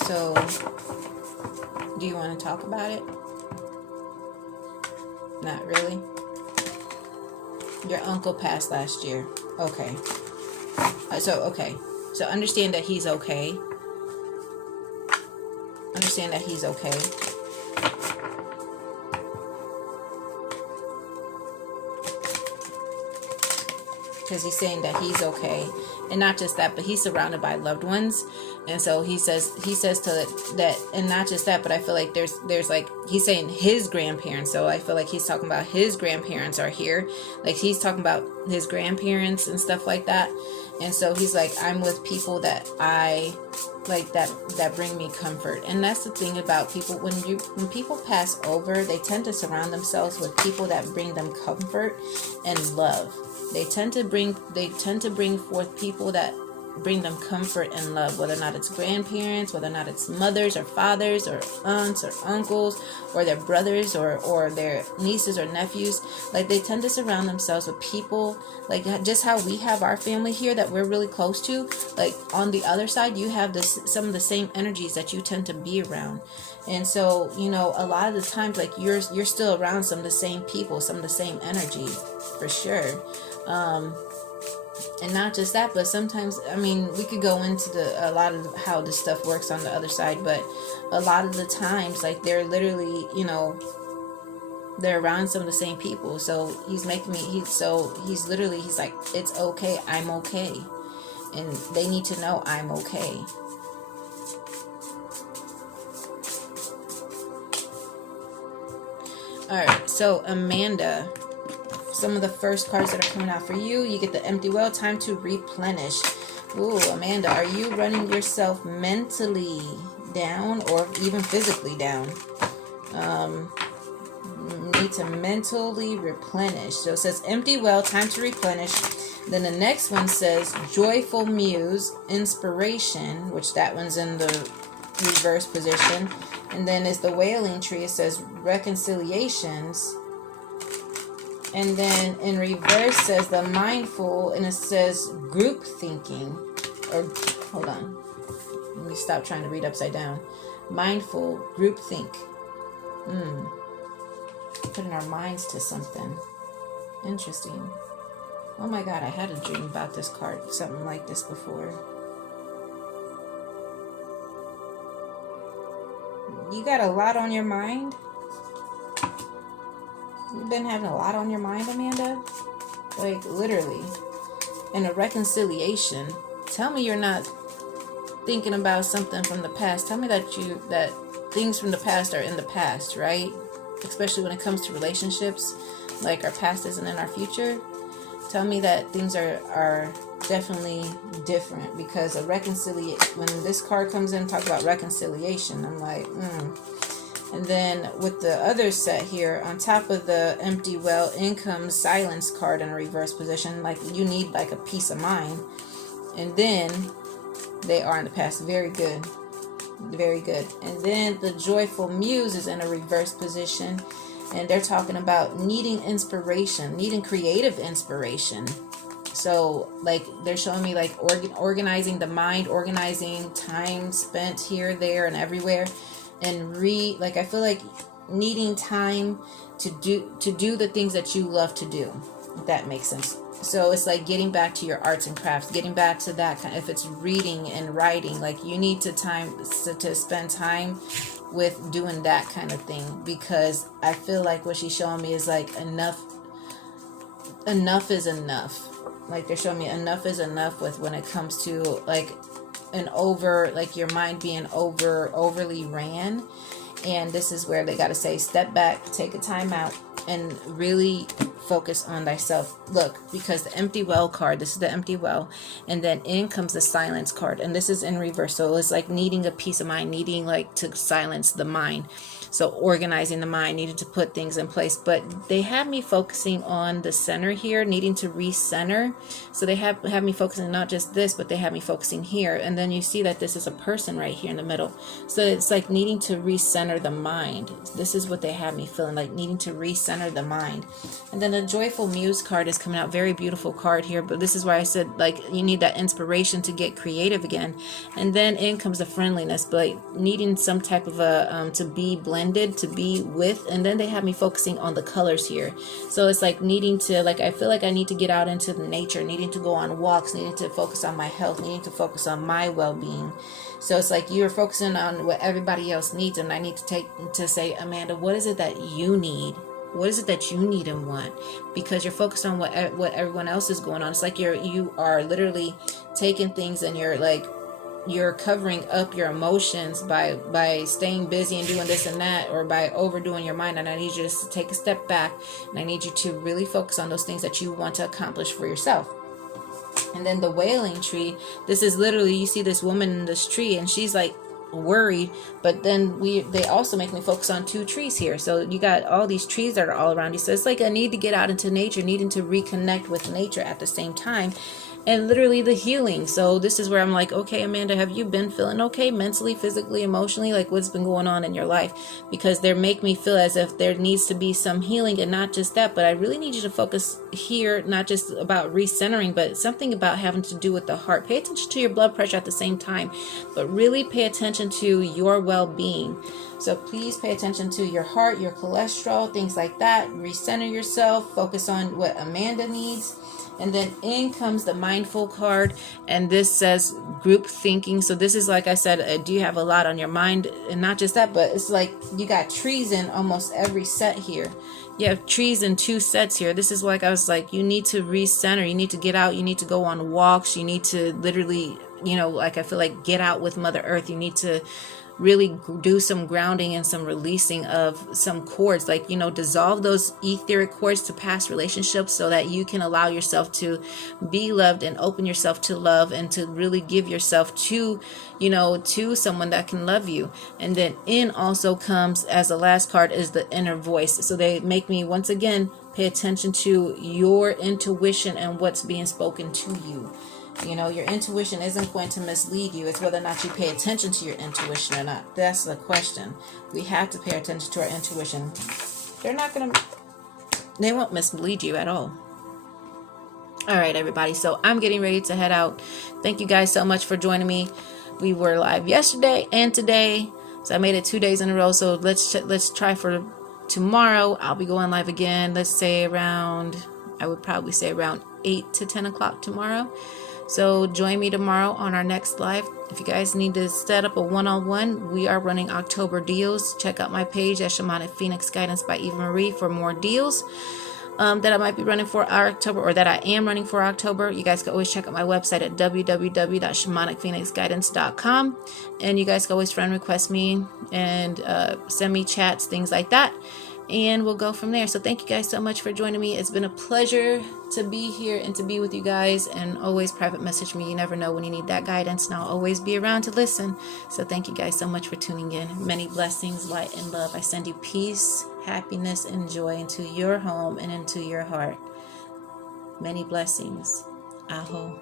So do you want to talk about it? Not really. Your uncle passed last year. Okay. So understand that he's okay. Understand that he's okay. Because he's saying that he's okay. And not just that, but he's surrounded by loved ones. And so he says to that, and not just that, but I feel like there's like, he's saying his grandparents. So I feel like he's talking about his grandparents are here. Like he's talking about his grandparents and stuff like that. And so he's like, I'm with people that I like, that bring me comfort. And that's the thing about people, when people pass over, they tend to surround themselves with people that bring them comfort and love. They tend to bring forth people that bring them comfort and love, whether or not it's grandparents, whether or not it's mothers or fathers or aunts or uncles or their brothers or their nieces or nephews. Like, they tend to surround themselves with people, like just how we have our family here that we're really close to. Like, on the other side, you have some of the same energies that you tend to be around. And so, you know, a lot of the times, like, you're still around some of the same people, some of the same energy, for sure. And not just that, but sometimes, I mean, we could go into a lot of how this stuff works on the other side, but a lot of the times, like, they're literally, you know, they're around some of the same people. So he's making me, he's like, it's okay, I'm okay. And they need to know I'm okay. Alright, so Amanda, some of the first cards that are coming out for you. You get the Empty Well, time to replenish. Ooh, Amanda, are you running yourself mentally down or even physically down? Need to mentally replenish. So it says Empty Well, time to replenish. Then the next one says Joyful Muse, inspiration, which that one's in the reverse position. And then is the Wailing Tree. It says reconciliations. And then in reverse says the Mindful, and it says group thinking. Or, hold on. Let me stop trying to read upside down. Mindful, group think. Putting our minds to something. Interesting. Oh my God, I had a dream about this card. Something like this before. You got a lot on your mind? You've been having a lot on your mind, Amanda? Like, literally. And a reconciliation. Tell me you're not thinking about something from the past. Tell me that things from the past are in the past, right? Especially when it comes to relationships. Like, our past isn't in our future. Tell me that things are definitely different, because a reconciliation, when this card comes in, talk about reconciliation, I'm like, And then with the other set here, on top of the Empty Well, in comes Silence card in a reverse position. Like, you need like a peace of mind. And then they are in the past. Very good. Very good. And then the Joyful Muse is in a reverse position. And they're talking about needing inspiration, needing creative inspiration. So, like, they're showing me, like, organizing the mind, organizing time spent here, there, and everywhere. And like, I feel like needing time to do the things that you love to do, if that makes sense. So it's like getting back to your arts and crafts, getting back to that kind. If it's reading and writing, like, you need to spend time with doing that kind of thing, because I feel like what she's showing me is like enough is enough. Like, they're showing me enough is enough with when it comes to like like your mind being overly ran. And this is where they got to say, step back, take a time out, and really focus on thyself. Look, because the Empty Well card, this is the Empty Well, and then in comes the Silence card, and this is in reverse. So it's like needing a peace of mind, needing like to silence the mind. So organizing the mind, needing to put things in place. But they have me focusing on the center here, needing to recenter. So they have me focusing not just this, but they have me focusing here. And then you see that this is a person right here in the middle. So it's like needing to recenter the mind. This is what they have me feeling, like needing to recenter the mind. And then the Joyful Muse card is coming out. Very beautiful card here. But this is why I said, like, you need that inspiration to get creative again. And then in comes the Friendliness, but like needing some type of a to be blended, to be with. And then they have me focusing on the colors here. So it's like needing to, like, I feel like I need to get out into the nature, needing to go on walks, needing to focus on my health, needing to focus on my well-being. So it's like you're focusing on what everybody else needs, and I need to say, Amanda, what is it that you need? What is it that you need and want? Because you're focused on what everyone else is going on. It's like you are literally taking things and you're covering up your emotions by staying busy and doing this and that, or by overdoing your mind. And I need you to take a step back, and I need you to really focus on those things that you want to accomplish for yourself. And then the Wailing Tree, this is literally, you see this woman in this tree, and she's like worried. But then they also make me focus on 2 trees here. So you got all these trees that are all around you. So it's like I need to get out into nature, needing to reconnect with nature at the same time. And literally the healing. So this is where I'm like, okay, Amanda, have you been feeling okay mentally, physically, emotionally? Like, what's been going on in your life? Because they make me feel as if there needs to be some healing, and not just that, but I really need you to focus here, not just about recentering, but something about having to do with the heart. Pay attention to your blood pressure at the same time, but really pay attention to your well-being. So please pay attention to your heart, your cholesterol, things like that. Recenter yourself. Focus on what Amanda needs. And then in comes the mindful card, and this says group thinking. So this is, like I said, do you have a lot on your mind? And not just that, but it's like you got trees in almost every set here. You have trees in 2 sets here. This is like, I was like, you need to recenter. You need to get out. You need to go on walks. You need to literally, like I feel like get out with Mother Earth. You need to really do some grounding and some releasing of some cords, like, dissolve those etheric cords to past relationships, so that you can allow yourself to be loved and open yourself to love, and to really give yourself to someone that can love you. And then in also comes, as the last card, is the inner voice. So they make me once again pay attention to your intuition and what's being spoken to you. Your intuition isn't going to mislead you. It's whether or not you pay attention to your intuition or not. That's the question. We have to pay attention to our intuition. They won't mislead you at all. All right, everybody. So I'm getting ready to head out. Thank you guys so much for joining me. We were live yesterday and today. So I made it 2 days in a row. So let's try for tomorrow. I'll be going live again. Let's say I would probably say around 8 to 10 o'clock tomorrow. So join me tomorrow on our next live. If you guys need to set up a one-on-one, we are running October deals. Check out my page at Shamanic Phoenix Guidance by Eva Marie for more deals that I might be running for October, or that I am running for October. You guys can always check out my website at www.shamanicphoenixguidance.com. And you guys can always friend request me and send me chats, things like that. And we'll go from there. So thank you guys so much for joining me. It's been a pleasure to be here and to be with you guys. And always private message me. You never know when you need that guidance. And I'll always be around to listen. So thank you guys so much for tuning in. Many blessings, light, and love. I send you peace, happiness, and joy into your home and into your heart. Many blessings. Aho.